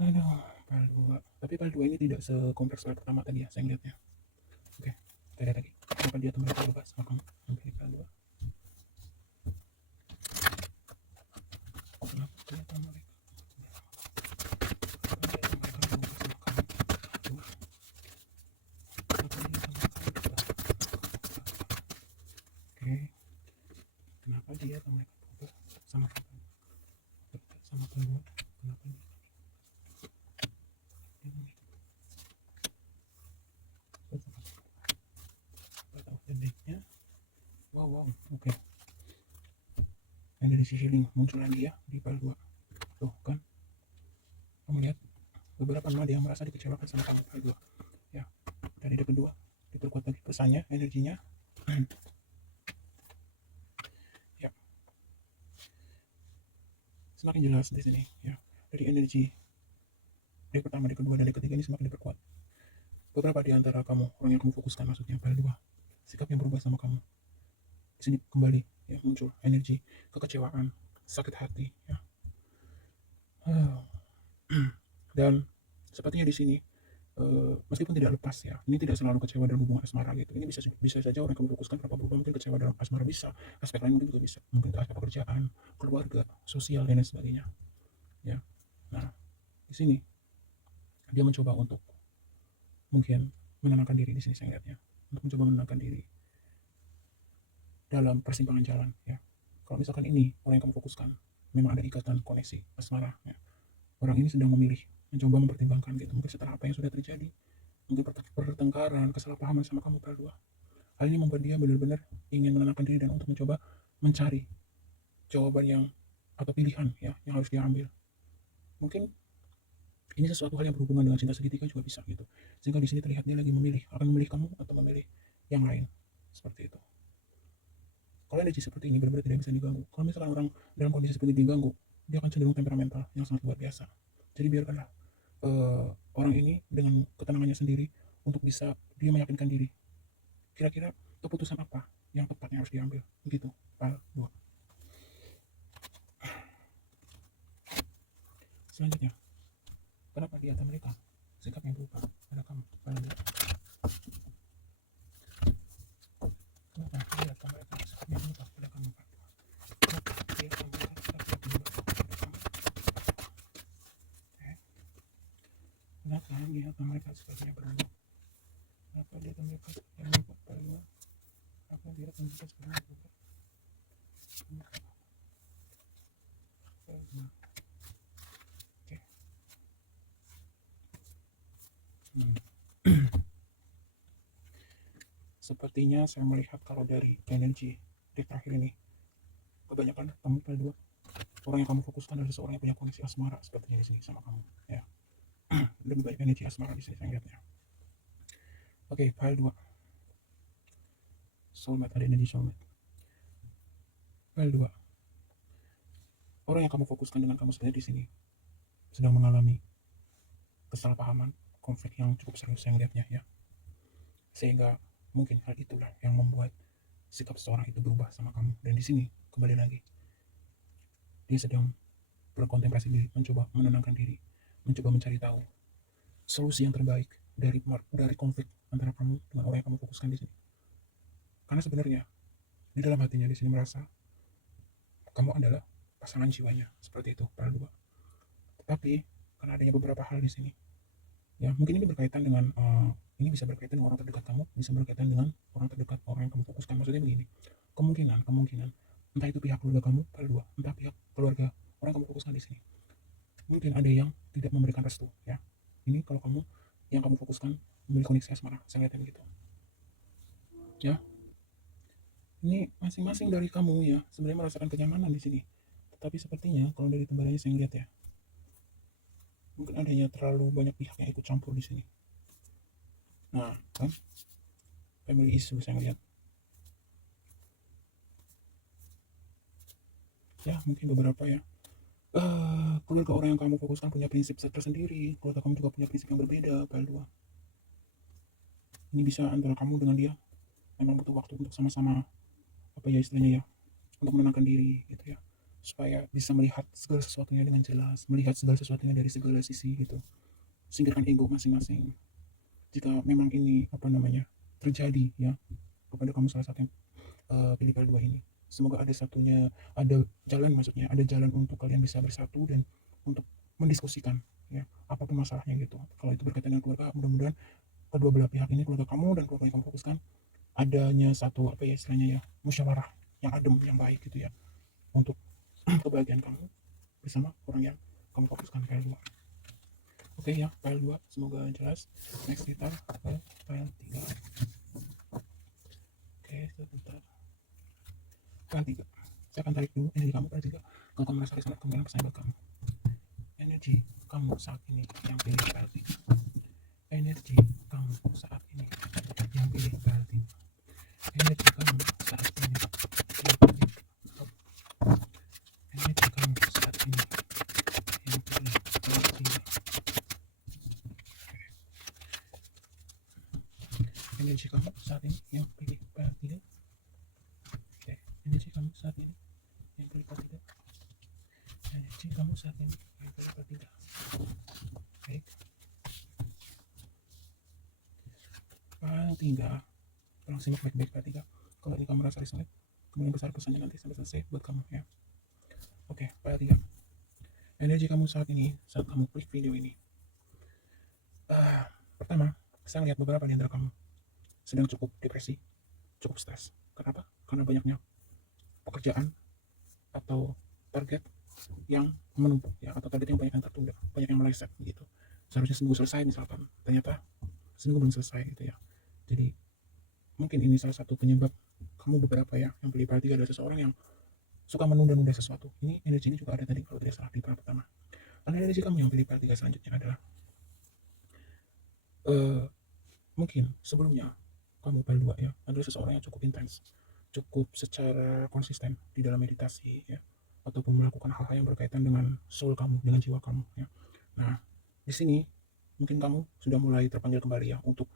Aduh, File 2. Tapi File 2 ini tidak sekompleks File pertama tadi ya, saya ngeliatnya. Oke, kita lihat lagi kenapa dia teman berubah sama kamu. Oke, File 2. Kenapa dia teman mereka? Kenapa dia atau mereka berubah sama kamu? Sama kamu, kenapa dia? Wow, oke. Yang dari sisi healing muncul lagi ya di File 2. Tuh kan, kamu lihat beberapa nama dia merasa dikecewakan sama kamu File 2 ya. Dan di kedua diperkuat lagi pesannya, energinya. Ya, semakin jelas di sini ya. Dari energi dari pertama, dari kedua, dan dari ketiga ini semakin diperkuat. Beberapa di antara kamu, orang yang kamu fokuskan maksudnya, file 2, sikap yang berubah sama kamu. Di sini kembali ya muncul energi kekecewaan, sakit hati ya. Dan sepertinya di sini meskipun tidak lepas ya, ini tidak selalu kecewa dalam hubungan asmara gitu. Ini bisa saja orang yang kamu fokuskan kenapa berubah, mungkin kecewa dalam asmara bisa, aspek lain mungkin juga bisa, mungkin aspek pekerjaan, keluarga, sosial dan lain sebagainya ya. Nah, di sini dia mencoba untuk mungkin menenangkan diri. Di sini saya lihatnya untuk mencoba menenangkan diri dalam persimpangan jalan ya. Kalau misalkan ini orang yang kamu fokuskan memang ada ikatan koneksi asmara ya, orang ini sedang memilih, mencoba mempertimbangkan gitu, mungkin setelah apa yang sudah terjadi, mungkin pertengkaran, kesalahpahaman sama kamu berdua. Hal ini membuat dia benar-benar ingin menenangkan diri dan untuk mencoba mencari jawaban yang atau pilihan ya yang harus dia ambil. Mungkin ini sesuatu hal yang berhubungan dengan cinta segitiga juga bisa gitu. Sehingga di sini terlihat dia lagi memilih, akan memilih kamu atau memilih yang lain. Seperti itu. Kalau energi seperti ini benar-benar tidak bisa diganggu. Kalau misalkan orang dalam kondisi seperti ini diganggu, dia akan cenderung temperamental yang sangat luar biasa. Jadi biarkanlah orang ini dengan ketenangannya sendiri untuk bisa dia meyakinkan diri. Kira-kira keputusan apa yang tepat yang harus diambil? Begitu. File 2. Selanjutnya, kenapa di atas mereka sikap yang berubah pada kamu? File 2. Kenapa di atas mereka sikap yang berubah pada kamu? Kenapa di atas mereka sikap yang berubah pada kamu? Kenapa di atas mereka sikapnya berubah? Kenapa di atas mereka sikapnya berubah? File 2. Kenapa di atas mereka sikapnya berubah? File 2. Oke. Sepertinya saya melihat kalau dari energi di terakhir ini, kebanyakan kamu file 2, orang yang kamu fokuskan adalah seseorang yang punya koneksi asmara sepertinya di sini sama kamu ya. Lebih baik energi asmara di sini saya lihatnya. Oke, file 2. Soulmate, ada energi soulmate. File 2. Orang yang kamu fokuskan dengan kamu sebenarnya di sini sedang mengalami kesalahpahaman, konflik yang cukup serius saya lihatnya ya. Sehingga mungkin hal itulah yang membuat sikap seseorang itu berubah sama kamu. Dan di sini kembali lagi dia sedang berkontemplasi diri, mencoba menenangkan diri, mencoba mencari tahu solusi yang terbaik dari konflik antara kamu dengan orang yang kamu fokuskan di sini. Karena sebenarnya di dalam hatinya di sini merasa kamu adalah pasangan jiwanya, seperti itu file 2. Tetapi karena adanya beberapa hal di sini ya, mungkin ini berkaitan dengan ini bisa berkaitan dengan orang terdekat kamu, bisa berkaitan dengan orang terdekat orang yang kamu fokuskan. Maksudnya begini, kemungkinan entah itu pihak keluarga kamu file 2, entah pihak keluarga orang yang kamu fokuskan di sini, mungkin ada yang tidak memberikan restu ya. Ini kalau kamu yang kamu fokuskan memiliki koneksi asmara, saya lihatnya begitu ya. Ini masing-masing dari kamu ya sebenarnya merasakan kenyamanan di sini, tetapi sepertinya kalau dari tembalannya saya lihat ya, mungkin adanya terlalu banyak pihak yang ikut campur di sini. Nah kan, family issue saya lihat ya, mungkin beberapa ya. Keluarga orang yang kamu fokuskan punya prinsip tersendiri, keluarga kamu juga punya prinsip yang berbeda file 2. Ini bisa antara kamu dengan dia memang butuh waktu untuk sama-sama apa ya istilahnya ya, untuk menenangkan diri gitu ya, supaya bisa melihat segala sesuatunya dengan jelas, melihat segala sesuatunya dari segala sisi gitu. Singkirkan ego masing-masing. Jika memang ini apa namanya terjadi ya kepada kamu salah satu yang pilih file 2 ini, semoga ada jalan, maksudnya ada jalan untuk kalian bisa bersatu dan untuk mendiskusikan ya apapun masalahnya gitu. Kalau itu berkaitan dengan keluarga, mudah-mudahan kedua belah pihak ini, keluarga kamu dan keluarga yang kamu fokuskan, adanya satu apa ya istilahnya ya, musyawarah yang adem, yang baik gitu ya, untuk kebahagiaan kamu bersama orang yang kamu fokuskan file 2. Oke ya, file 2 semoga jelas. Next kita ke file 3. Oke, sebentar. File 3. Saya akan tarik dulu energi kamu file 3. Kalau kamu merasa resonate, kemudian pesan buat kamu. Energi kamu saat ini yang pilih file 3. Energi kamu saat ini yang pilih energi kamu saat ini yang pilih part 3. Oke, energi kamu saat ini yang pilih part 3. Energi kamu saat ini yang pilih part 3. Baik, part 3. Tolong simak baik-baik part 3. Kalau ini kamu merasa resonate, kemudian besar pesannya nanti sampai selesai buat kamu ya. Oke, part 3. Energi kamu saat ini, saat kamu klik video ini. Pertama, saya lihat beberapa di antara kamu sedang cukup depresi, cukup stres. Kenapa? Karena banyaknya pekerjaan atau target yang menumpuk ya, atau target yang banyak yang tertunda, banyak yang meleset gitu. Seharusnya seminggu selesai misalkan, ternyata seminggu belum selesai gitu ya. Jadi mungkin ini salah satu penyebab kamu beberapa ya yang pilih part 3 adalah seseorang yang suka menunda-nunda sesuatu. Ini energi ini juga ada tadi kalau tidak salah di part pertama. Karena energi kamu yang pilih part 3 selanjutnya adalah mungkin sebelumnya kamu part 2 ya adalah seseorang yang cukup intens, cukup secara konsisten di dalam meditasi ya, ataupun melakukan hal-hal yang berkaitan dengan soul kamu, dengan jiwa kamu ya. Nah, di sini mungkin kamu sudah mulai terpanggil kembali ya untuk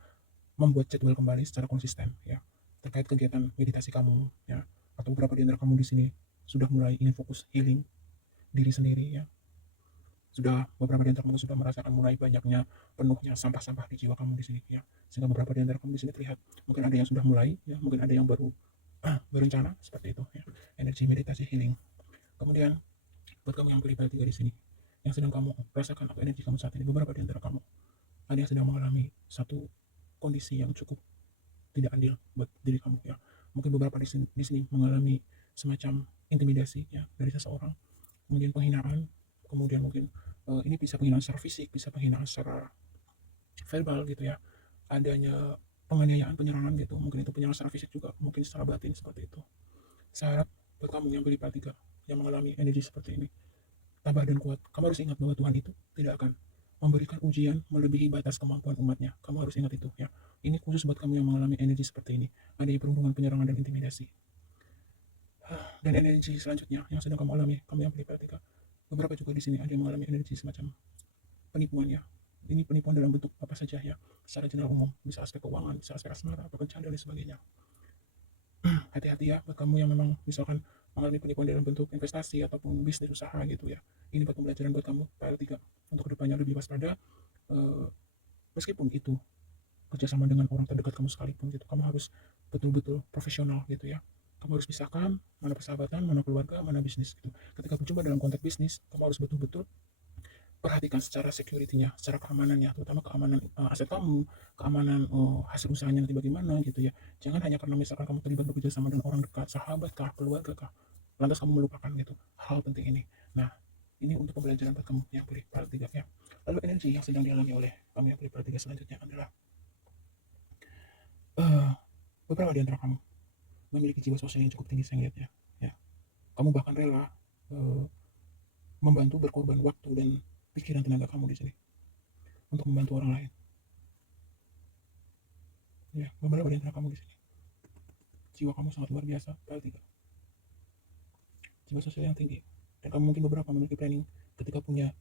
membuat jadwal kembali secara konsisten ya terkait kegiatan meditasi kamu ya, atau beberapa di antara kamu di sini sudah mulai ingin fokus healing diri sendiri ya. Sudah beberapa di antara kamu sudah merasakan mulai banyaknya penuhnya sampah-sampah di jiwa kamu di sini ya. Sehingga beberapa di antara kamu di sini terlihat mungkin ada yang sudah mulai ya, mungkin ada yang baru berencana seperti itu ya. Energi meditasi healing. Kemudian buat kamu yang pilih part 3 di sini, yang sedang kamu rasakan atau energi kamu saat ini, beberapa di antara kamu ada yang sedang mengalami satu kondisi yang cukup tidak adil buat diri kamu ya. Mungkin beberapa di sini mengalami semacam intimidasi ya dari seseorang, kemudian penghinaan, kemudian mungkin ini bisa penghinaan secara fisik, bisa penghinaan secara verbal gitu ya. Adanya penganiayaan, penyerangan gitu, mungkin itu penyerangan secara fisik juga, mungkin secara batin seperti itu. Saya harap buat kamu yang pilih part 3 yang mengalami energi seperti ini, tabah dan kuat. Kamu harus ingat bahwa Tuhan itu tidak akan memberikan ujian melebihi batas kemampuan umatnya. Kamu harus ingat itu ya. Ini khusus buat kamu yang mengalami energi seperti ini. Ada perundungan, penyerangan, dan intimidasi. Dan energi selanjutnya yang sedang kamu alami, kamu yang pilih part 3. Beberapa juga di sini ada yang mengalami energi semacam penipuan ya. Ini penipuan dalam bentuk apa saja ya, secara general umum, bisa aspek keuangan, bisa aspek asmara, pekerjaan, dan lain sebagainya. Hati-hati ya buat kamu yang memang misalkan mengalami penipuan dalam bentuk investasi ataupun bisnis usaha gitu ya. Ini buat pembelajaran buat kamu part 3 untuk kedepannya lebih waspada. Meskipun itu kerjasama dengan orang terdekat kamu sekalipun gitu, kamu harus betul-betul profesional gitu ya. Kamu harus pisahkan mana persahabatan, mana keluarga, mana bisnis gitu. Ketika berjumpa dalam konteks bisnis, kamu harus betul-betul perhatikan secara security-nya, secara keamanannya, terutama keamanan aset kamu, keamanan hasil usahanya nanti bagaimana gitu ya. Jangan hanya karena misalkan kamu terlibat bekerja sama dengan orang dekat, sahabat kah, keluarga kah, lantas kamu melupakan gitu hal penting ini. Nah, ini untuk pembelajaran buat kamu yang pilih part 3 ya. Lalu energi yang sedang dialami oleh kamu yang pilih part 3 selanjutnya adalah beberapa di antara kamu memiliki jiwa sosial yang cukup tinggi saya lihat ya. Ya. Kamu bahkan rela membantu berkorban waktu dan pikiran tenaga kamu di sini untuk membantu orang lain. Ya, beberapa di antara kamu di sini. Jiwa kamu sangat luar biasa, part 3. Jiwa sosial yang tinggi. Dan kamu mungkin beberapa memiliki planning ketika punya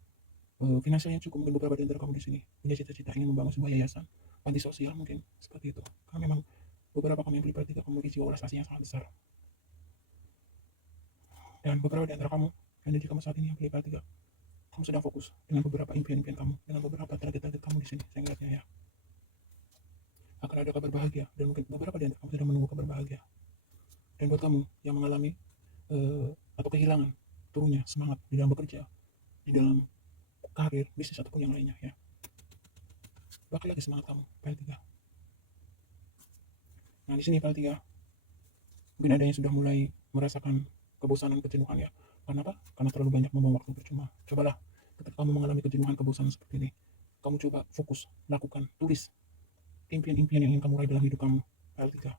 finansial yang cukup. Mungkin beberapa di antara kamu di sini punya cita-cita ingin membangun sebuah yayasan, panti sosial mungkin seperti itu. Karena memang beberapa kamu yang pilih part 3 memiliki jiwa prestasi yang sangat besar. Dan beberapa di antara kamu, energi kamu saat ini yang pilih part 3, kamu sedang fokus dengan beberapa impian-impian kamu, dengan beberapa target-target kamu di sini. Saya ngeliatnya ya. Akan ada kabar bahagia, dan mungkin beberapa di antara kamu sedang menunggu kabar bahagia. Dan buat kamu yang mengalami atau kehilangan turunnya semangat di dalam bekerja, di dalam karir, bisnis ataupun yang lainnya ya, bakal lagi semangat kamu part 3. Nah, di sini part 3 mungkin ada yang sudah mulai merasakan kebosanan, kejenuhan ya. Karena apa? Karena terlalu banyak membuang waktu percuma. Cobalah ketika kamu mengalami kejenuhan, kebosanan seperti ini, kamu coba fokus, lakukan, tulis impian-impian yang ingin kamu raih dalam hidup kamu part 3.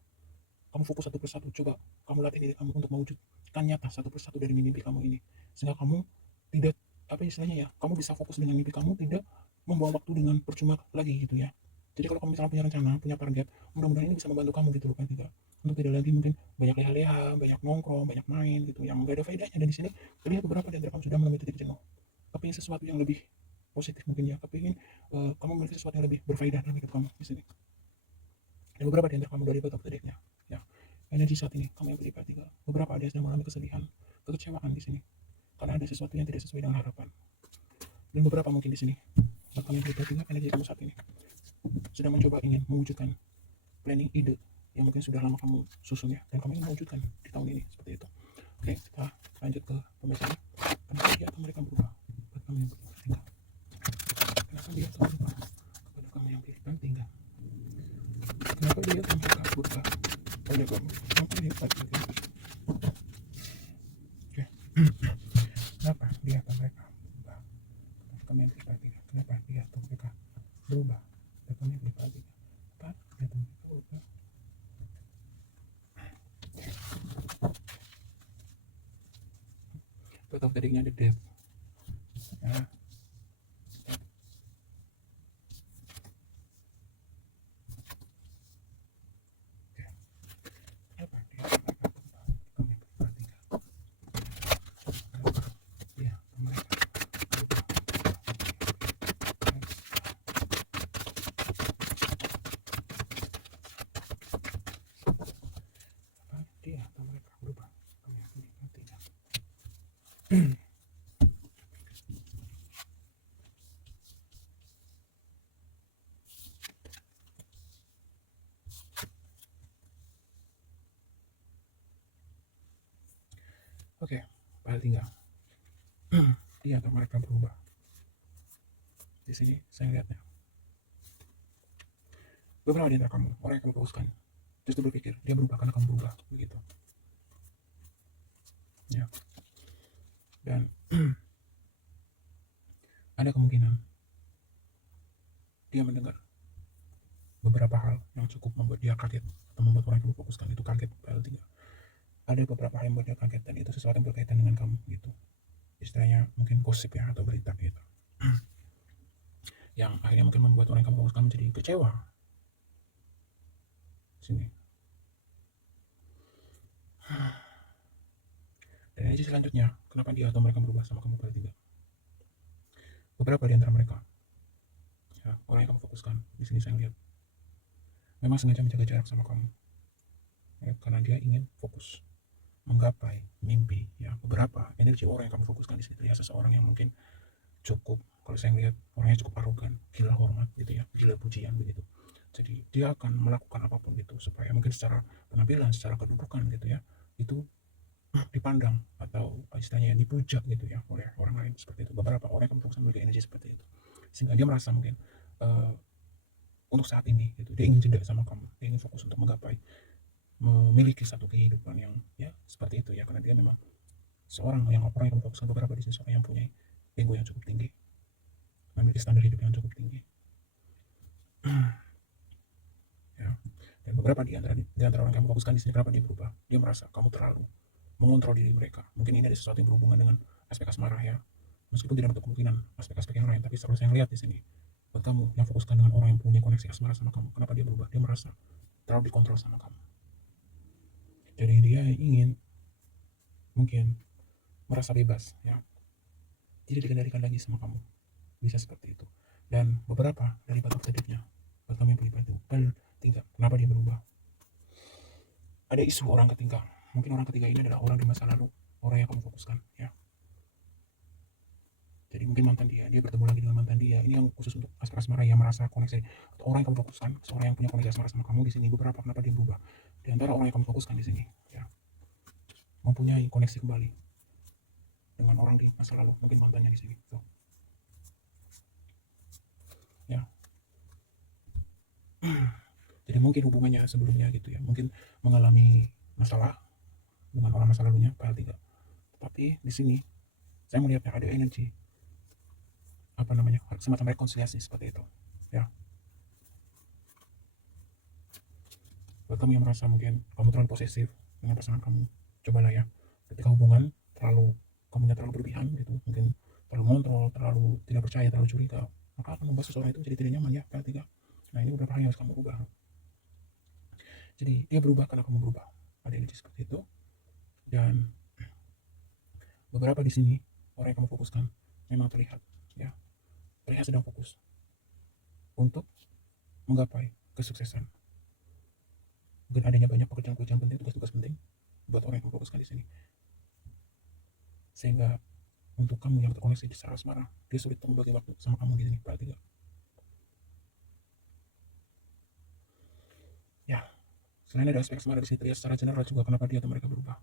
Kamu fokus satu persatu, coba kamu latih diri kamu untuk mewujudkan nyata satu persatu dari mimpi kamu ini, sehingga kamu tidak apa istilahnya ya, kamu bisa fokus dengan mimpi kamu, tidak membuang waktu dengan percuma lagi gitu ya. Jadi kalau kamu misalnya punya rencana, punya target, mudah-mudahan ini bisa membantu kamu gitu loh kan, tidak untuk tidak lagi mungkin banyak leha-leha, banyak nongkrong, banyak main gitu yang gak ada faedahnya. Dan di sini terlihat beberapa dari kamu sudah menemui titik jenuh, kepingin sesuatu yang lebih positif mungkin ya, kepingin kamu memiliki sesuatu yang lebih berfaedah dalam hidup kamu di sini. Dan beberapa di antara kamu dari bottom tadi ya, energi saat ini kamu yang pilih part 3, beberapa ada yang sedang mengalami kesedihan, kekecewaan di sini karena ada sesuatu yang tidak sesuai dengan harapan. Dan beberapa mungkin di sini kamu yang pilih part 3, energi kamu saat ini sedang mencoba ingin mewujudkan planning ide yang mungkin sudah lama kamu susun ya, dan kamu ingin mewujudkan di tahun ini seperti itu. Oke, kita lanjut ke pembacaannya. Kenapa dia atau mereka berubah? Buat kamu yang pilih part 3. Kenapa dia atau berubah? Kepada kamu yang pilih part 3. Kenapa dia atau mereka berubah? Pada kamu. Kenapa dia part 3? Oke. Kenapa dia atau mereka berubah? Kamu yang pilih part 3. Kenapa dia atau mereka berubah? Dan kamu yang pilih part 3. Kenapa dia atau mereka berubah? Betul tadinya ada death. Ya. Kenapa dia atau mereka berubah? Kamu yang pilih part 3. Kenapa dia atau mereka berubah? Kenapa dia atau mereka berubah? Kamu yang pilih part 3. Oke, part 3. Dia atau mereka berubah. Di sini saya lihatnya. Beberapa di antara kamu, orang yang kamu fokuskan, justru berpikir dia berubah karena kamu berubah, begitu. Ya. Dan ada kemungkinan dia mendengar beberapa hal yang cukup membuat dia kaget atau membuat orang yang kamu fokuskan itu kaget. Hal 3. Ada beberapa hal yang membuat dia kaget dan itu sesuatu yang berkaitan dengan kamu, gitu. Istilahnya mungkin gosip ya atau berita gitu. Yang akhirnya mungkin membuat orang yang kamu fokuskan menjadi kecewa. Sini. Dan ini selanjutnya, kenapa dia atau mereka berubah sama kamu part 3? Beberapa di antara mereka, ya, orang yang kamu fokuskan, di sini saya lihat, memang sengaja menjaga jarak sama kamu, ya, karena dia ingin fokus menggapai mimpi. Ya, beberapa energi orang yang kamu fokuskan di sini terlihat seseorang yang mungkin cukup, kalau saya lihat orangnya cukup arogan, gila hormat gitu ya, gila pujian begitu. Jadi dia akan melakukan apapun gitu supaya mungkin secara penampilan, secara kedudukan gitu ya, itu dipandang atau istilahnya dipuja gitu ya oleh orang lain seperti itu. Beberapa orang yang fokus memiliki energi seperti itu sehingga dia merasa mungkin uh, untuk saat ini gitu dia ingin jeda sama kamu, dia ingin fokus untuk menggapai memiliki satu kehidupan yang ya seperti itu ya, karena dia memang seorang yang orang yang fokuskan. Beberapa di sini seorang yang punya ego yang cukup tinggi, memiliki standar hidup yang cukup tinggi. Ya. Dan beberapa di antara orang yang kamu fokuskan di sini, kenapa dia berubah? Dia merasa kamu terlalu mengontrol diri mereka. Mungkin ini ada sesuatu yang berhubungan dengan aspek asmara ya. Meskipun tidak menutup kemungkinan aspek-aspek yang lain, tapi seharusnya yang lihat di sini, buat kamu yang fokuskan dengan orang yang punya koneksi asmara sama kamu, kenapa dia berubah? Dia merasa terlalu dikontrol sama kamu. Jadi dia ingin mungkin merasa bebas ya, tidak dikendalikan lagi sama kamu. Bisa seperti itu. Dan beberapa dari bab tadinya, buat kamu yang punya batu, tinggal. Kenapa dia berubah? Ada isu orang ketiga. Mungkin orang ketiga ini adalah orang di masa lalu, orang yang kamu fokuskan ya. Jadi mungkin mantan dia bertemu lagi dengan mantan dia. Ini yang khusus untuk aspek asmara yang merasa koneksi, atau orang yang kamu fokuskan, seorang yang punya koneksi asmara sama kamu di sini. Beberapa kenapa dia berubah? Di antara orang yang kamu fokuskan di sini ya, mempunyai koneksi kembali dengan orang di masa lalu, mungkin mantannya di sini. Tuh. Ya. Jadi mungkin hubungannya sebelumnya gitu ya, mungkin mengalami masalah dengan orang masa lalunya, file 3. Tapi di sini saya melihatnya ada energi apa namanya, semacam rekonsiliasi seperti itu ya. Buat kamu yang merasa mungkin kamu terlalu posesif dengan pasangan kamu, cobalah ya, ketika hubungan kamunya terlalu berlebihan gitu, mungkin terlalu ngontrol, terlalu tidak percaya, terlalu curiga, maka akan membuat seseorang itu jadi tidak nyaman ya, file 3. Nah ini beberapa hal yang harus kamu ubah. Jadi dia berubah karena kamu berubah, ada energi seperti itu. Dan beberapa di sini orang yang kamu fokuskan memang terlihat ya, terlihat sedang fokus untuk menggapai kesuksesan. Mungkin adanya banyak pekerjaan-pekerjaan penting, tugas-tugas penting buat orang yang kamu fokuskan di sini, sehingga untuk kamu yang terkoneksi secara asmara, dia sulit untuk membagi waktu sama kamu di sini. Berarti gak? Ya, selain ada aspek asmara di sini, terlihat secara general juga kenapa dia atau mereka berubah.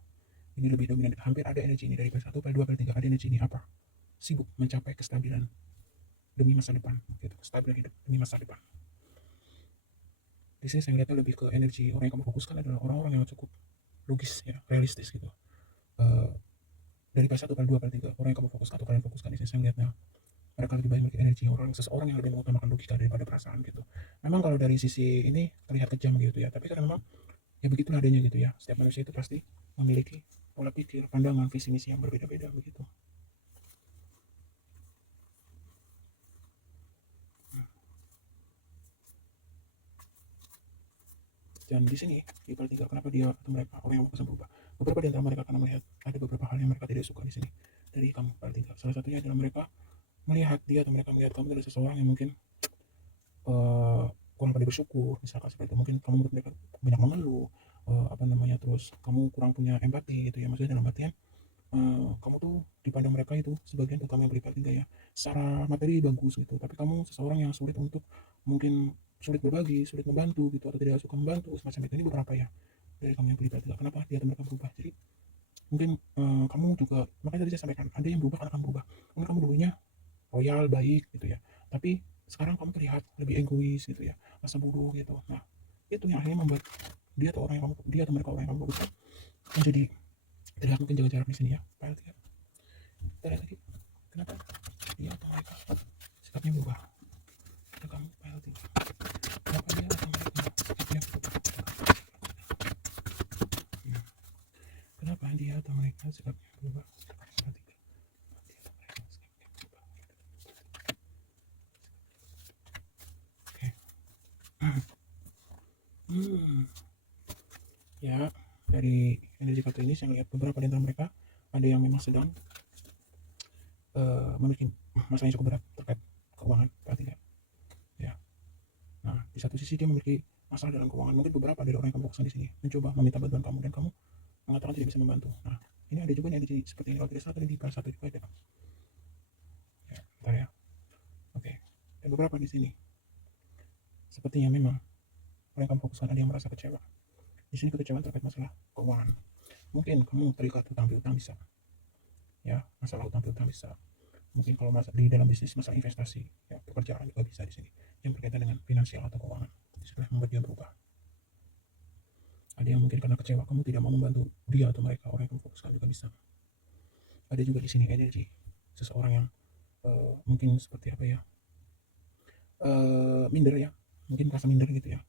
Ini lebih dominan, hampir ada energi ini dari P1, P2, P3. Ada energi ini apa? Sibuk mencapai kestabilan demi masa depan, gitu. Kestabilan hidup demi masa depan. Di sini saya lihatnya lebih ke energi orang yang kamu fokuskan adalah orang-orang yang cukup logis, ya, realistis gitu. Uh, dari P1, P2, P3, orang yang kamu fokuskan atau kalian fokuskan di sini, saya lihatnya mereka lebih banyak memiliki energi, seseorang yang lebih mengutamakan logika daripada perasaan gitu. Memang kalau dari sisi ini terlihat kejam gitu ya, tapi karena memang ya begitulah adanya gitu ya. Setiap manusia itu pasti memiliki pola pikir, pandangan, visi misi yang berbeda-beda begitu. Dan di sini di tiga, kenapa dia atau mereka orang yang fokus berubah? Beberapa di antara mereka karena melihat ada beberapa hal yang mereka tidak suka di sini dari kamu tiga. Salah satunya adalah mereka melihat dia atau mereka melihat kamu adalah seseorang yang mungkin kurang pandai bersyukur, misalkan seperti itu. Mungkin kamu menurut mereka banyak mengeluh, apa namanya, terus kamu kurang punya empati gitu ya, maksudnya dalam artian kamu tuh dipandang mereka itu sebagian tuh kamu yang beribadah ya, secara materi bagus gitu, tapi kamu seseorang yang sulit untuk, mungkin sulit berbagi, sulit membantu gitu, atau tidak suka membantu semacam itu. Ini beberapa ya dari kamu yang beribadah. Kenapa dia atau mereka berubah? Jadi mungkin kamu juga, makanya tadi saya sampaikan ada yang berubah karena kamu berubah. Mungkin kamu dulunya loyal, baik gitu ya, tapi sekarang kamu terlihat lebih egois gitu ya, rasa bodoh gitu. Nah, itu yang akhirnya membuat dia atau orang yang kamu, dia atau mereka orang yang kamu fokuskan menjadi terlihat mungkin jaga jarak di sini ya. File 3. Kita lihat lagi kenapa dia atau mereka sikapnya berubah. Ada kamu file 3. Kenapa dia atau mereka sikapnya berubah? Nah, kenapa dia atau mereka sikapnya berubah? File 3. Oke. Ya, dari energi kartu ini saya lihat beberapa di antara mereka ada yang memang sedang memiliki masalah yang cukup berat terkait keuangan. Perhatikan ya. Nah, di satu sisi dia memiliki masalah dalam keuangan. Mungkin beberapa dari orang yang kamu fokuskan di sini mencoba meminta bantuan kamu dan kamu mengatakan tidak bisa membantu. Nah, ini ada juga energi seperti ini. Kalau tidak salah tadi di kelas 1 juga ada. Ya, bentar ya. Oke. Dan beberapa di sini sepertinya memang orang yang kamu fokuskan ada yang merasa kecewa. Di sini kekecewaan terkait masalah keuangan. Mungkin kamu terikat hutang piutang bisa. Ya, masalah hutang piutang bisa. Mungkin kalau di dalam bisnis masalah investasi, ya, pekerjaan juga bisa di sini yang berkaitan dengan finansial atau keuangan. Disitulah membuat dia berubah. Ada yang mungkin karena kecewa kamu tidak mau membantu dia atau mereka, orang yang kamu fokuskan juga bisa. Ada juga di sini energi seseorang yang mungkin seperti apa ya, minder ya, mungkin merasa minder gitu ya,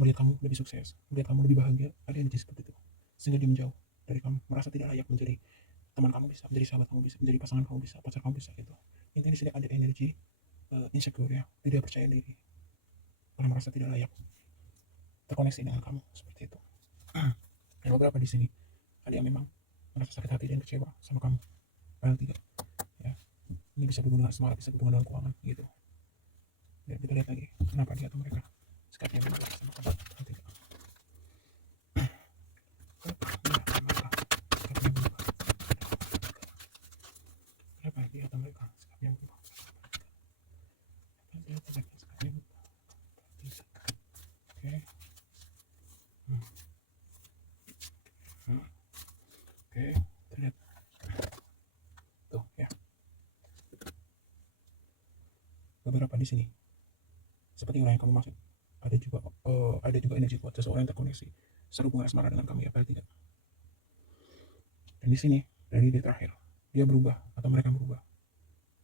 melihat kamu lebih sukses, melihat kamu lebih bahagia. Ada energi seperti itu sehingga dia menjauh dari kamu, merasa tidak layak menjadi teman kamu bisa, menjadi sahabat kamu bisa, menjadi pasangan kamu bisa, pacar kamu bisa gitu. Intinya di sini ada energi insecure ya, tidak percaya diri karena merasa tidak layak terkoneksi dengan kamu seperti itu. Dan beberapa di sini ada yang memang merasa sakit hati dan kecewa sama kamu. File 3 ya, ini bisa berhubungan dengan asmara, bisa berhubungan dengan keuangan gitu. Dan kita lihat lagi kenapa dia atau mereka sikapnya berubah sama kamu. File 3. Kenapa dia atau mereka sikapnya berubah? Kenapa dia atau mereka sikapnya berubah? Oke. Oke, terlihat tuh ya. Beberapa di sini seperti orang yang kamu maksud. Ada juga energi kuat seseorang yang terkoneksi serhubungan asmara dengan kamu ya. File 3. Dan di sini dari di terakhir dia berubah atau mereka berubah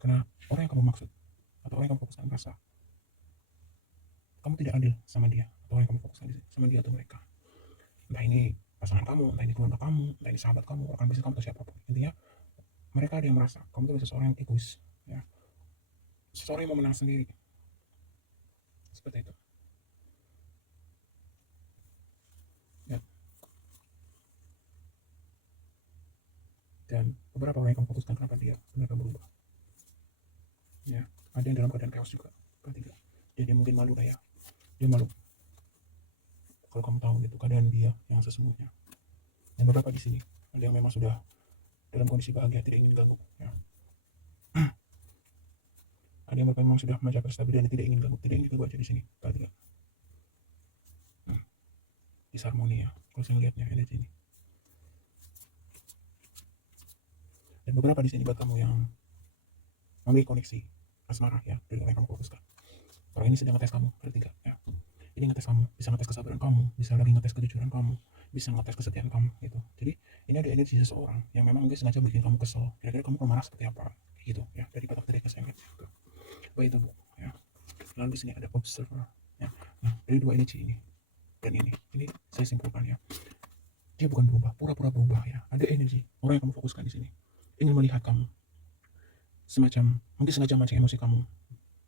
karena orang yang kamu maksud atau orang yang kamu fokuskan merasa kamu tidak adil sama dia, atau orang yang kamu fokuskan sama dia atau mereka. Entah ini pasangan kamu, entah ini keluarga kamu, entah ini sahabat kamu, rekan bisnis kamu, atau siapapun. Intinya mereka ada yang merasa kamu itu seseorang yang egois ya, seseorang yang mau menang sendiri seperti itu ya. Dan beberapa orang yang kamu fokuskan kenapa dia mereka berubah ya, ada yang dalam keadaan chaos juga. Ketiga, dia mungkin malu ya, dia malu kalau kamu tahu gitu keadaan dia yang sesungguhnya. Dan beberapa di sini ada yang memang sudah dalam kondisi bahagia, tidak ingin ganggu ya. Ada yang memang sudah mencapai kestabilan dan tidak ingin ganggu, tidak ingin ganggu aja di sini. Kalau tidak disharmoni ya, kalau saya lihatnya ada di sini. Dan beberapa di sini buat kamu yang memiliki koneksi asmara ya dari orang yang kamu fokuskan. Orang ini sedang ngetes kamu bertiga ya. Ini ngetes kamu, bisa ngetes kesabaran kamu, bisa lagi ngetes kejujuran kamu, bisa ngetes kesetiaan kamu gitu. Jadi ini ada energi seseorang yang memang dia sengaja bikin kamu kesel. Kira-kira kamu marah seperti apa? Gitu ya. Dari batak tadi saya lihat gitu. Baik itu bu ya. Lalu di sini ada observer ya. Nah dari dua energi ini dan ini saya simpulkan ya. Dia bukan berubah, pura-pura berubah ya. Ada energi orang yang kamu fokuskan di sini ingin melihat kamu semacam mungkin sengaja mancing emosi kamu.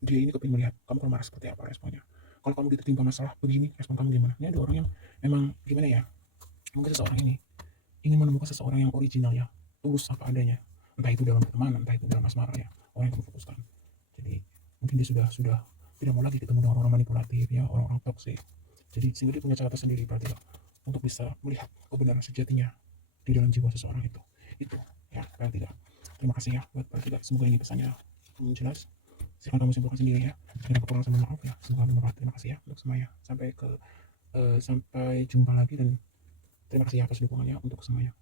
Dia ini kepingin melihat kamu marah seperti apa responnya. Kalau kamu ditimpa masalah begini, respon kamu gimana? Ini ada orang yang memang gimana ya? Mungkin seseorang ini ingin menemukan seseorang yang original ya, tulus apa adanya. Entah itu dalam pertemanan, entah itu dalam asmara ya, orang yang kamu fokuskan. Jadi mungkin dia sudah tidak mau lagi ketemu dengan orang manipulatif ya, orang-orang toksik. Jadi sehingga dia punya cara tersendiri berarti ya, untuk bisa melihat kebenaran sejatinya di dalam jiwa seseorang itu. Itu ya, berarti ya. Terima kasih ya buat berarti. Semoga ini pesannya jelas. Silahkan kamu simpulkan sendiri ya. Jika kekurangan saya maaf ya. Semoga bermanfaat. Terima kasih ya untuk semuanya. Sampai jumpa lagi dan terima kasih ya atas dukungannya untuk semuanya.